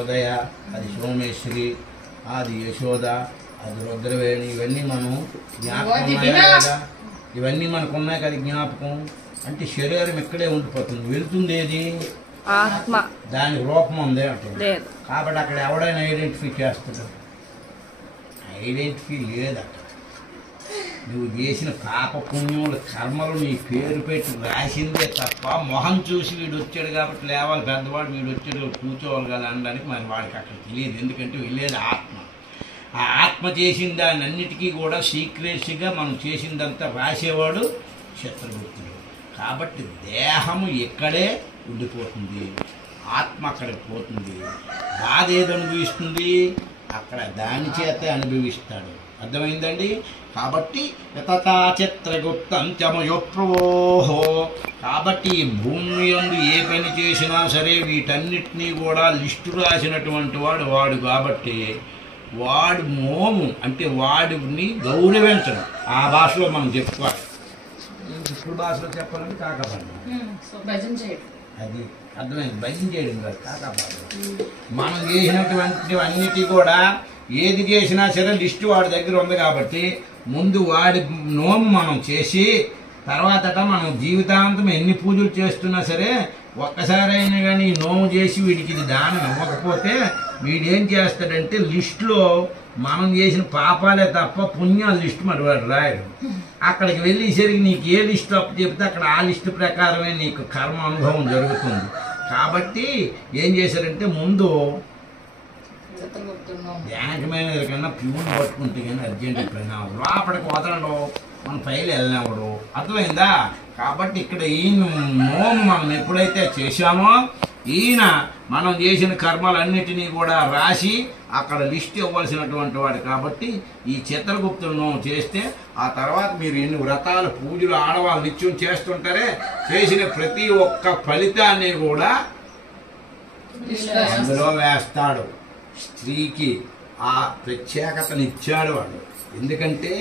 ఉదయ, అది సోమేశ్వరి, అది యశోద, అది రుద్రవేణి, ఇవన్నీ మనం జ్ఞాపకం ఉన్నాయా కదా? ఇవన్నీ మనకు ఉన్నాయి కదా జ్ఞాపకం. అంటే శరీరం ఇక్కడే ఉండిపోతుంది. వెళ్తుంది ఏది? ఆత్మ. దానికి రూపం ఉంది అంటే కాబట్టి అక్కడ ఎవడైనా ఐడెంటిఫై చేస్తాడు? ఐడెంటిఫై లేదు అక్కడ. నువ్వు చేసిన పాప పుణ్యముల కర్మలు నీ పేరు పెట్టి రాసిందే తప్ప మొహం చూసి వీడు వచ్చాడు కాబట్టి లేవాలి పెద్దవాడు, వీడు వచ్చాడు కూర్చోవాలి కదా అనడానికి మరి వాడికి అక్కడ తెలియదు. ఎందుకంటే వెళ్ళేది ఆత్మ. ఆ ఆత్మ చేసిన దాన్ని అన్నిటికీ కూడా సీక్రెట్స్గా మనం చేసిందంతా రాసేవాడు చిత్రగుప్తుడు. కాబట్టి దేహము ఇక్కడే ఉండిపోతుంది, ఆత్మ అక్కడికి పోతుంది. బాధ ఏది అనుభవిస్తుంది? అక్కడ దాని చేతే అనుభవిస్తాడు. అర్థమైందండి? కాబట్టి యతతా చిత్రగుప్తం చమయోప్రవోహో. కాబట్టి ఈ భూమి యందు ఏ పని చేసినా సరే వీటన్నిటినీ కూడా లిస్టు రాసినటువంటి వాడు కాబట్టి వాడు మోము అంటే వాడిని గౌరవించడం. ఆ భాషలో మనం చెప్పుకోవాలి. ఇప్పుడు భాషలో చెప్పాలంటే కాకపడ్డా అది అర్థమైంది. భజన చేయడం కాదు, కాకపడ్డా. మనం చేసినటువంటి అన్నిటి కూడా ఏది చేసినా సరే లిస్టు వాడి దగ్గర ఉంది కాబట్టి ముందు వాడి నోము మనం చేసి తర్వాత మనం జీవితాంతం ఎన్ని పూజలు చేస్తున్నా సరే ఒక్కసారైనా కానీ నోము చేసి వీడికి ఇది దానం ఇవ్వకపోతే వీడేం చేస్తాడంటే లిస్టులో మనం చేసిన పాపాలే తప్ప పుణ్యాల లిస్టు మరి వాడు రాయడు. అక్కడికి వెళ్ళేసరికి నీకు ఏ లిస్టు అప్పు చెప్తే అక్కడ ఆ లిస్టు ప్రకారమే నీకు కర్మ అనుభవం జరుగుతుంది. కాబట్టి ఏం చేశారంటే ముందు ధ్యానకమైన కన్నా ప్యూన్ పట్టుకుంటే కానీ అర్జెంట్ ఎప్పుడైనా లోపలికి వదలడు, మన పైలు వెళ్ళినప్పుడు. అర్థమైందా? కాబట్టి ఇక్కడ ఈయన నోము మనం ఎప్పుడైతే చేశామో ఈయన మనం చేసిన కర్మలన్నిటినీ కూడా రాసి అక్కడ లిస్ట్ ఇవ్వాల్సినటువంటి వాడు. కాబట్టి ఈ చిత్రగుప్తుడు నోము చేస్తే ఆ తర్వాత మీరు ఎన్ని వ్రతాలు పూజలు ఆడవాళ్ళు నిత్యం చేస్తుంటారే చేసిన ప్రతి ఒక్క ఫలితాన్ని కూడా అందులో వేస్తాడు. స్త్రీకి ఆ ప్రత్యేకతనిచ్చాడు వాడు. ఎందుకంటే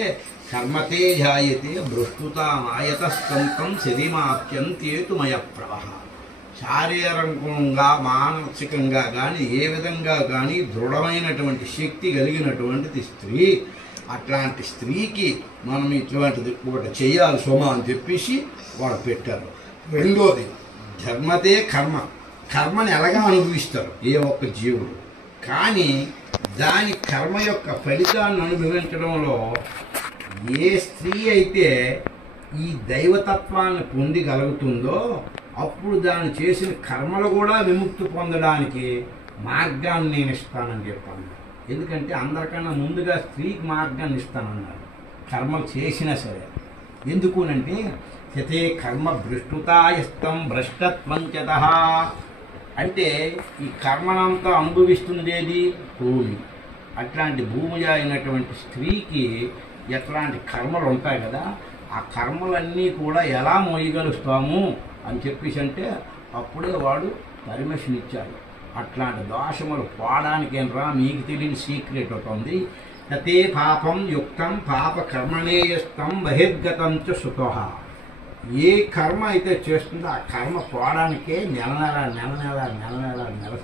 కర్మతే జాయతే భృష్టుతాయతస్తంతం శరీమాప్యంతేతుమయ ప్రవహ. శారీరకంగా మానసికంగా కానీ ఏ విధంగా కానీ దృఢమైనటువంటి శక్తి కలిగినటువంటిది స్త్రీ. అట్లాంటి స్త్రీకి మనం ఇటువంటిది ఒకటి చేయాలి సోమ అని చెప్పేసి వాడు పెట్టారు. రెండోది ధర్మతే కర్మ. కర్మని ఎలాగా అనుభవిస్తారు ఏ ఒక్క జీవుడు. కానీ దాని కర్మ యొక్క ఫలితాన్ని అనుభవించడంలో ఏ స్త్రీ అయితే ఈ దైవతత్వాన్ని పొందగలుగుతుందో అప్పుడు దాన్ని చేసిన కర్మలు కూడా విముక్తి పొందడానికి మార్గాన్ని నేను ఇస్తానని చెప్పాను. ఎందుకంటే అందరికన్నా ముందుగా స్త్రీకి మార్గాన్ని ఇస్తానన్నారు కర్మలు చేసినా సరే. ఎందుకునంటే యతే కర్మ భ్రష్టుతాయస్తం భ్రష్టత్వంచత. అంటే ఈ కర్మనంతా అనుభవిస్తుండేది భూమి. అట్లాంటి భూమి అయినటువంటి స్త్రీకి ఎట్లాంటి కర్మలు ఉంటాయి కదా, ఆ కర్మలన్నీ కూడా ఎలా మోయగలుస్తాము అని చెప్పేసి అంటే అప్పుడే వాడు పర్మిషన్ ఇచ్చాడు. అట్లాంటి దోషములు పోవడానికేం రా, మీకు తెలియని సీక్రెట్ ఒకటి ఉంది. తతే పాపం యుక్తం పాప కర్మణేయస్తం బహిర్గతం చ సుఖ. ఏ కర్మ అయితే చేస్తుందో ఆ కర్మ పోవడానికే నెల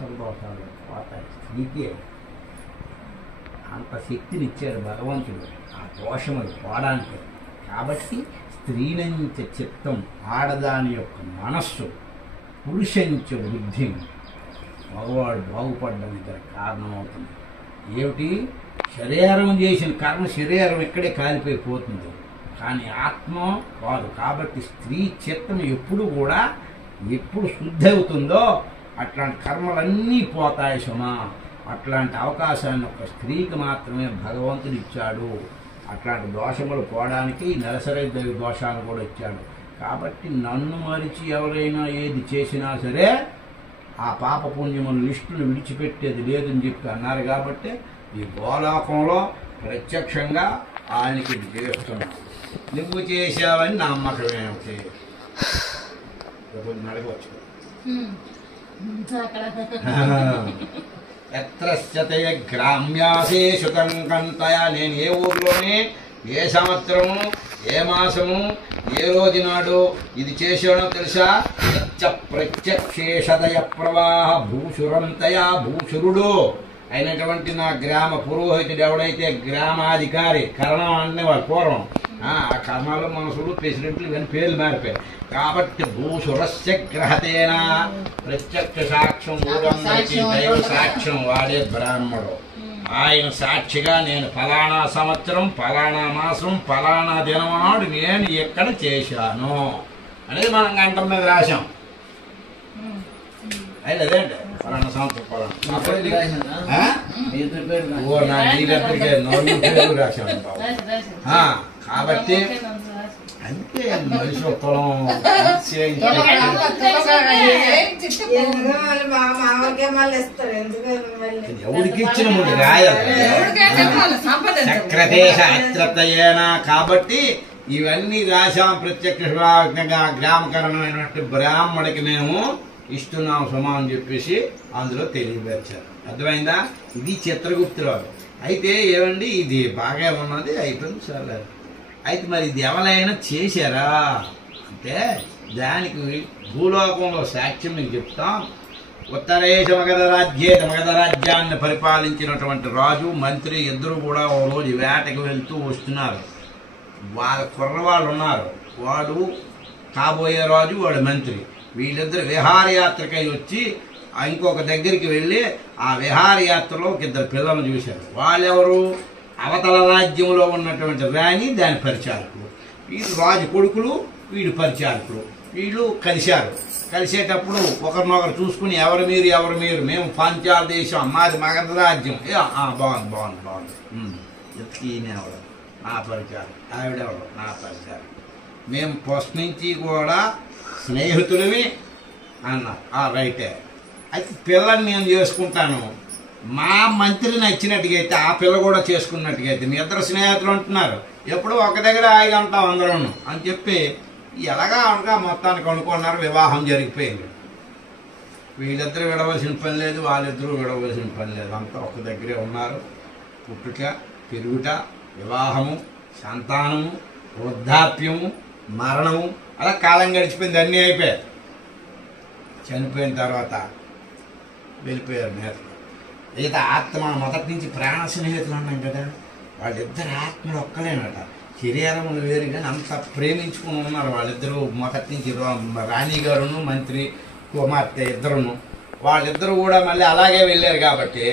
సంతోషాలు పోతాయి. స్త్రీకే అంత శక్తినిచ్చాడు భగవంతుడు ఆ దోషములు పోవడానికి. కాబట్టి స్త్రీనంచ చిత్తం, ఆడదాని యొక్క మనస్సు, పురుషంచ బుద్ధి, మగవాడు బాగుపడడానికి గల కారణమవుతుంది. ఏమిటి? శరీరం చేసిన కర్మ శరీరం ఇక్కడే కాలిపోయిపోతుంది, కానీ ఆత్మ కాదు. కాబట్టి స్త్రీ చిత్తం ఎప్పుడు శుద్ధి అవుతుందో అట్లాంటి కర్మలన్నీ పోతాయి సుమా. అట్లాంటి అవకాశాన్ని ఒక స్త్రీకి మాత్రమే భగవంతుడు ఇచ్చాడు. అట్లాంటి దోషములు పోవడానికి నెలసరి దోషాలు కూడా ఇచ్చాడు. కాబట్టి నన్ను మరిచి ఎవరైనా ఏది చేసినా సరే ఆ పాపపుణ్యముల లిస్టును విడిచిపెట్టేది లేదని చెప్పి అన్నారు. కాబట్టి ఈ గోలోకంలో ప్రత్యక్షంగా ఆయనకి ఇది చేస్తున్నాం. నువ్వు చేశావని నమ్మకమేమిటి? అడగవచ్చు. ఎత్రశ్చతయ గ్రామ్యాసే శుతం కంతయ. నేను ఏ ఊర్లోనే ఏ సంవత్సరము ఏ మాసము ఏ రోజు నాడు ఇది చేశానో తెలుసా? ప్రత్యక్షేషదయ ప్రవాహ భూషురంతయా. భూషురుడు అయినటువంటి నా గ్రామ పురోహితుడు ఎవడైతే గ్రామాధికారి, కరణం అనేవారు పూర్వం, ఆ కర్ణాలు మనసులు ప్రెసిడెంట్లు ఇవన్నీ పేర్లు మారిపోయాయి. కాబట్టి భూసురస్య గ్రహతేన ప్రత్యక్ష సాక్ష్యం, ఊరందరికీ దైవ సాక్ష్యం వాడే బ్రాహ్మడు. ఆయన సాక్షిగా నేను ఫలానా సంవత్సరం ఫలానా మాసం ఫలానా దినం నాడు నేను ఎక్కడ చేశాను అనేది మనం గంటల మీద రాశాం. అయితే అదేంటి ఫలానా సంవత్సరం పేరు రాశాను. కాబట్టి అంతే మనిషి కులం ఎవరికి ఇచ్చిన ముందు రాయాలి. చక్రదేశ అత్రతయేనా. కాబట్టి ఇవన్నీ రాశాం. ప్రత్యక్షంగా గ్రామకరణమైనటువంటి బ్రాహ్మడికి మేము ఇస్తున్నాం సుమా అని చెప్పేసి అందులో తెలియపరిచారు. అర్థమైందా? ఇది చిత్రగుప్తురాలు. అయితే ఏమండి ఇది బాగా ఉన్నది అయిపోయింది సరే. అయితే మరి ఇది ఎవరైనా చేశారా అంటే దానికి భూలోకంలో సాక్ష్యం మీకు చెప్తాం. ఉత్తరేష మగధ రాజ్యాన్ని పరిపాలించినటువంటి రాజు మంత్రి ఇద్దరు కూడా ఓ రోజు వేటకు వెళ్తూ వస్తున్నారు. వాళ్ళ కుర్రవాళ్ళు ఉన్నారు. వాడు కాబోయే రాజు, వాడు మంత్రి. వీళ్ళిద్దరు విహారయాత్రకై వచ్చి ఇంకొక దగ్గరికి వెళ్ళి ఆ విహారయాత్రలో ఒక ఇద్దరు పిల్లలను చూశారు. వాళ్ళెవరు? అవతల రాజ్యంలో ఉన్నటువంటి రాణి, దాని పరిచారకులు. వీళ్ళు రాజు కొడుకులు, వీడు పరిచారకులు. వీళ్ళు కలిశారు. కలిసేటప్పుడు ఒకరినొకరు చూసుకుని ఎవరు మీరు, మేము పాంచాల దేశం, మాది మగధ రాజ్యం. బాగుంది. ఎత్తుకి ఈయనెవరు? నా పరిచారం. ఆవిడెవరు? నా పరిచారం. మేము ఫస్ట్ నుంచి కూడా స్నేహితులవి అన్నారు. రైటే. అయితే పిల్లని నేను చేసుకుంటాను, మా మంత్రి నచ్చినట్టుగా అయితే ఆ పిల్ల కూడా చేసుకున్నట్టుగా అయితే మీ ఇద్దరు స్నేహితులు అంటున్నారు, ఎప్పుడు ఒక దగ్గర హాయిగా ఉంటాం అందరూ అని చెప్పి ఎలాగా అనగా మొత్తానికి అనుకున్నారు. వివాహం జరిగిపోయింది. వీళ్ళిద్దరూ విడవలసిన పని లేదు, వాళ్ళిద్దరూ విడవలసిన పని లేదు. అంతా ఒక దగ్గరే ఉన్నారు. పుట్టుక, పెరుగుట, వివాహము, సంతానము, వృద్ధాప్యము, మరణము, అలా కాలం గడిచిపోయింది. అన్నీ అయిపోయాయి. చనిపోయిన తర్వాత వెళ్ళిపోయారు నేతలు. అయితే ఆత్మ మొదటి నుంచి ప్రాణ స్నేహితులు అన్నాం కదా, వాళ్ళిద్దరు ఆత్మలు ఒక్కలేనట. శరీరములు వేరు కానీ అంత ప్రేమించుకుని ఉన్నారు వాళ్ళిద్దరూ మొదటి నుంచి. రాణి గారును మంత్రి కుమార్తె ఇద్దరును, వాళ్ళిద్దరూ కూడా మళ్ళీ అలాగే వెళ్ళారు. కాబట్టి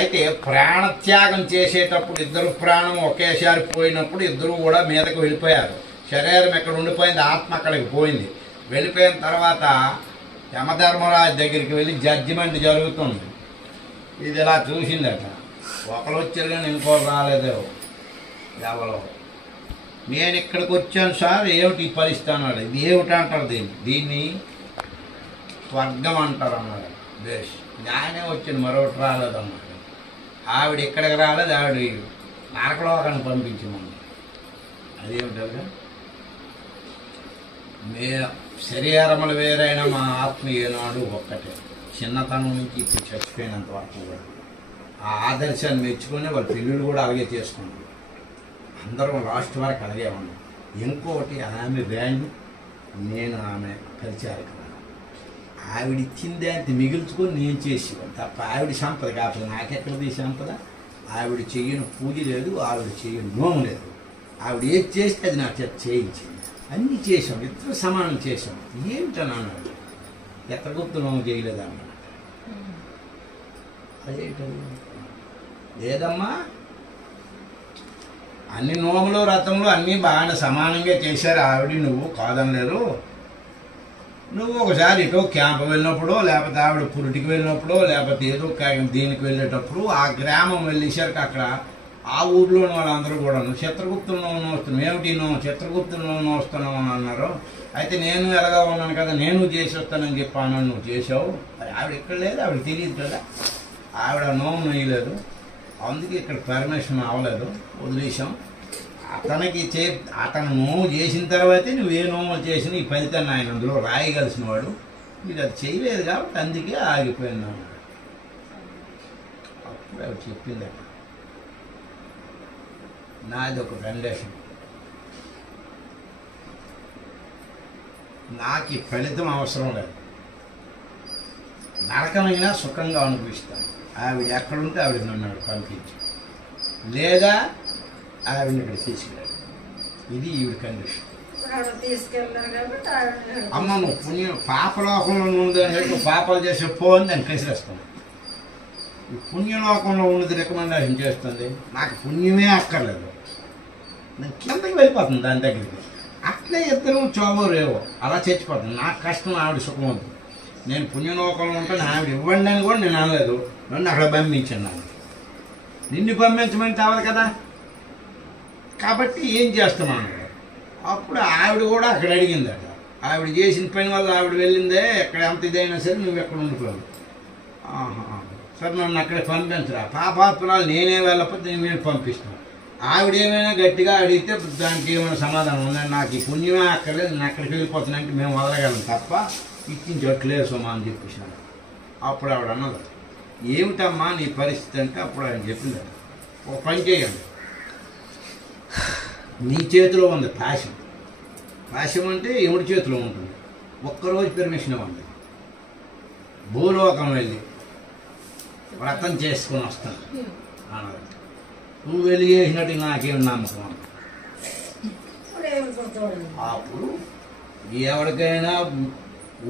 అయితే ప్రాణత్యాగం చేసేటప్పుడు ఇద్దరు ప్రాణం ఒకేసారి పోయినప్పుడు ఇద్దరు కూడా మీదకు వెళ్ళిపోయారు. శరీరం ఎక్కడ ఉండిపోయింది, ఆత్మ అక్కడికి పోయింది. వెళ్ళిపోయిన తర్వాత యమధర్మరాజు దగ్గరికి వెళ్ళి జడ్జిమెంట్ జరుగుతుంది. ఇది ఇలా చూసిందట. ఒకరు వచ్చారు కానీ ఇంకోరు రాలేదు. ఎవరో నేను ఇక్కడికి వచ్చాను సార్, ఏమిటి ఈ పరిస్థితి అన్నాడు. ఇది ఏమిటి అంటారు? దీన్ని స్వర్గం అంటారు అన్నాడు. బేష్, నానే వచ్చింది, మరొకటి రాలేదు అన్నాడు. ఆవిడ ఇక్కడికి రాలేదు, ఆవిడ నరకలోకాన్ని పంపించింది. అదేమిటారు? శరీరములు వేరైనా మా ఆత్మ ఏనాడు ఒక్కటే. చిన్నతనం నుంచి ఇప్పుడు చచ్చిపోయినంత వరకు కూడా ఆ ఆదర్శాన్ని మెచ్చుకొని వాళ్ళ పెళ్ళిళ్ళు కూడా అలాగే చేసుకున్నారు. అందరం లాస్ట్ వరకు అలాగే ఉన్నాం. ఇంకొకటి ఆమె బ్యాండ్, నేను ఆమె పరిచారక. ఆవిడ ఇచ్చిందే అంత మిగుల్చుకొని నేను చేసేవాడు తప్ప ఆవిడ సంపద కాకపోతే నాకెక్కడది సంపద. ఆవిడ చెయ్యని పూజ లేదు, ఆవిడ చెయ్యని నోము లేదు. ఆవిడ ఏది చేస్తే అది నాకు చేయించింది. అన్నీ చేసాం, ఇద్దరు సమానం చేసాం. ఏమిటని అన్నాడు, ఎత్తగుప్తు నోము చేయలేదు అన్నమాట. అదేంటది లేదమ్మా, అన్ని నోములు వ్రతములు అన్నీ బాగా సమానంగా చేశారు ఆవిడ, నువ్వు కాదనలేరు. నువ్వు ఒకసారి ఇటో క్యాంప్ వెళ్ళినప్పుడు, లేకపోతే ఆవిడ పురిటికి వెళ్ళినప్పుడు, లేకపోతే ఏదో దీనికి వెళ్ళేటప్పుడు ఆ గ్రామం వెళ్ళేసరికి అక్కడ ఆ ఊర్లోని వాళ్ళందరూ కూడా నువ్వు చిత్రగుప్తుల్లో వస్తున్నావు, ఏమిటి నువ్వు చిత్రగుప్తుల్లో వస్తున్నావు అని అన్నారు. అయితే నేను ఎలాగా ఉన్నాను కదా, నేను చేసి వస్తానని చెప్పాను, నువ్వు చేసావు. ఆవిడ ఇక్కడ లేదు, ఆవిడ తెలియదు కదా, ఆవిడ నోము వేయలేదు, అందుకే ఇక్కడ పర్మిషన్ అవ్వలేదు, వదిలేసాం. అతను నోము చేసిన తర్వాతే నువ్వు ఏ నోములు చేసినా ఈ ఫలితాన్ని ఆయన అందులో రాయగలిసిన వాడు. మీరు అది చేయలేదు కాబట్టి అందుకే ఆగిపోయినాను. అప్పుడు ఆవిడ చెప్పింది, నాది ఒక కండిషన్, నాకు ఈ ఫలితం అవసరం లేదు, నరకమైనా సుఖంగా అనుభవిస్తాను. ఆవిడ ఎక్కడుంటే ఆవిడ నన్ను పంపించి, లేదా ఆవిడని ఇక్కడ తీసుకెళ్ళాడు. ఇది ఈవిడ కండిషన్. అమ్మ నువ్వు పుణ్యం పాపలోకంలో ఉండదు, పాపాలు చేసే పోని దాన్ని కసిరేస్తాను. ఈ పుణ్యలోకంలో ఉన్నది రికమెండేషన్ చేస్తుంది, నాకు పుణ్యమే అక్కర్లేదు, నేను కిందకి వెళ్ళిపోతుంది దాని దగ్గరికి. అట్లే ఇద్దరు చోబో రేవో అలా చచ్చిపోతుంది. నాకు కష్టం, ఆవిడ సుఖం అవుతుంది. నేను పుణ్యలోకంలో ఉంటాను, ఆవిడ ఇవ్వండి అని కూడా నేను అనలేదు, నన్ను అక్కడ పంపించాను. నిన్ను పంపించమని కావాలి కదా, కాబట్టి ఏం చేస్తున్నాను. అప్పుడు ఆవిడ కూడా అక్కడ అడిగిందట, ఆవిడ చేసిన పని వల్ల ఆవిడ వెళ్ళిందే, ఎక్కడ ఎంత ఇదైనా సరే నువ్వు ఎక్కడ ఉండిపోయావు. సరే నన్ను అక్కడికి పంపించరా, పాపాత్మరాలు నేనే వెళ్ళకపోతే నేను పంపిస్తాను. ఆవిడ ఏమైనా గట్టిగా అడిగితే దానికి ఏమైనా సమాధానం ఉందని, నాకు ఈ పుణ్యమే అక్కర్లేదు, నేను అక్కడికి వెళ్ళిపోతానంటే మేము వదలగలం తప్ప ఇచ్చించట్లేదు సుమా అని చెప్పేసాను. అప్పుడు ఆవిడ అన్నది, ఏమిటమ్మా నీ పరిస్థితి అంటే అప్పుడు ఆయన చెప్పిందట, ఒక పని చేయండి, నీ చేతిలో ఉంది పాశం. పాశం అంటే ఎవడి చేతిలో ఉంటుంది, ఒక్కరోజు పర్మిషన్ ఇవ్వండి, భూలోకం వెళ్ళి వ్రతం చేసుకొని వస్తాను అన్నది. నువ్వు వెళ్ళి చేసినట్టు నాకేం నమ్మకం అన్న. అప్పుడు ఎవరికైనా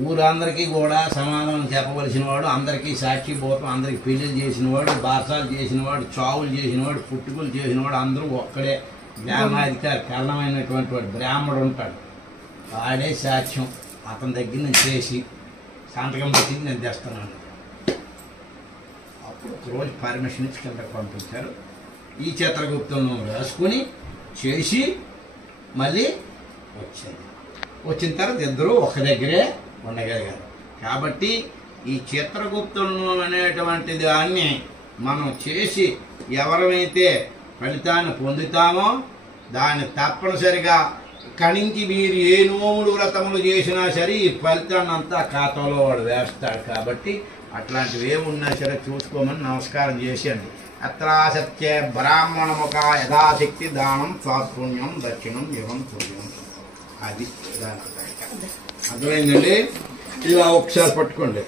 ఊరందరికీ కూడా సమాధానం చెప్పవలసిన వాడు, అందరికీ సాక్షిభూతం, అందరికీ పెళ్లిళ్ళు చేసినవాడు, బాసాలు చేసినవాడు, చావులు చేసినవాడు, పుట్టుకలు చేసినవాడు, అందరూ ఒక్కడే. జ్ఞానాధికారి కారణమైనటువంటి వాడు బ్రాహ్మడు ఉంటాడు, వాడే సాక్ష్యం. అతని దగ్గర నేను చేసి సంతకం పెట్టి నేను తెస్తున్నాను. అప్పుడు ఒకరోజు పర్మిషన్ ఇచ్చి కిందకి పంపించారు. ఈ చిత్రగుప్తం రాసుకుని చేసి మళ్ళీ వచ్చింది. వచ్చిన తర్వాత ఇద్దరు ఒక దగ్గరే ఉండగలిగారు. కాబట్టి ఈ చిత్రగుప్తం అనేటువంటి దాన్ని మనం చేసి ఎవరైతే ఫలితాన్ని పొందుతామో దాన్ని తప్పనిసరిగా కణించి మీరు ఏ నోములు వ్రతములు చేసినా సరే ఈ ఫలితాన్ని అంతా ఖాతాలో వాడు వేస్తాడు. కాబట్టి అట్లాంటివి ఏమున్నా సరే చూసుకోమని నమస్కారం చేసేయండి. అత్రాసత్య బ్రాహ్మణముఖ యథాశక్తి దానం సాత్పుణ్యం దక్షిణం యుగం పుణ్యం. అది దాని అర్థమైందండి. ఇలా ఒకసారి పట్టుకోండి.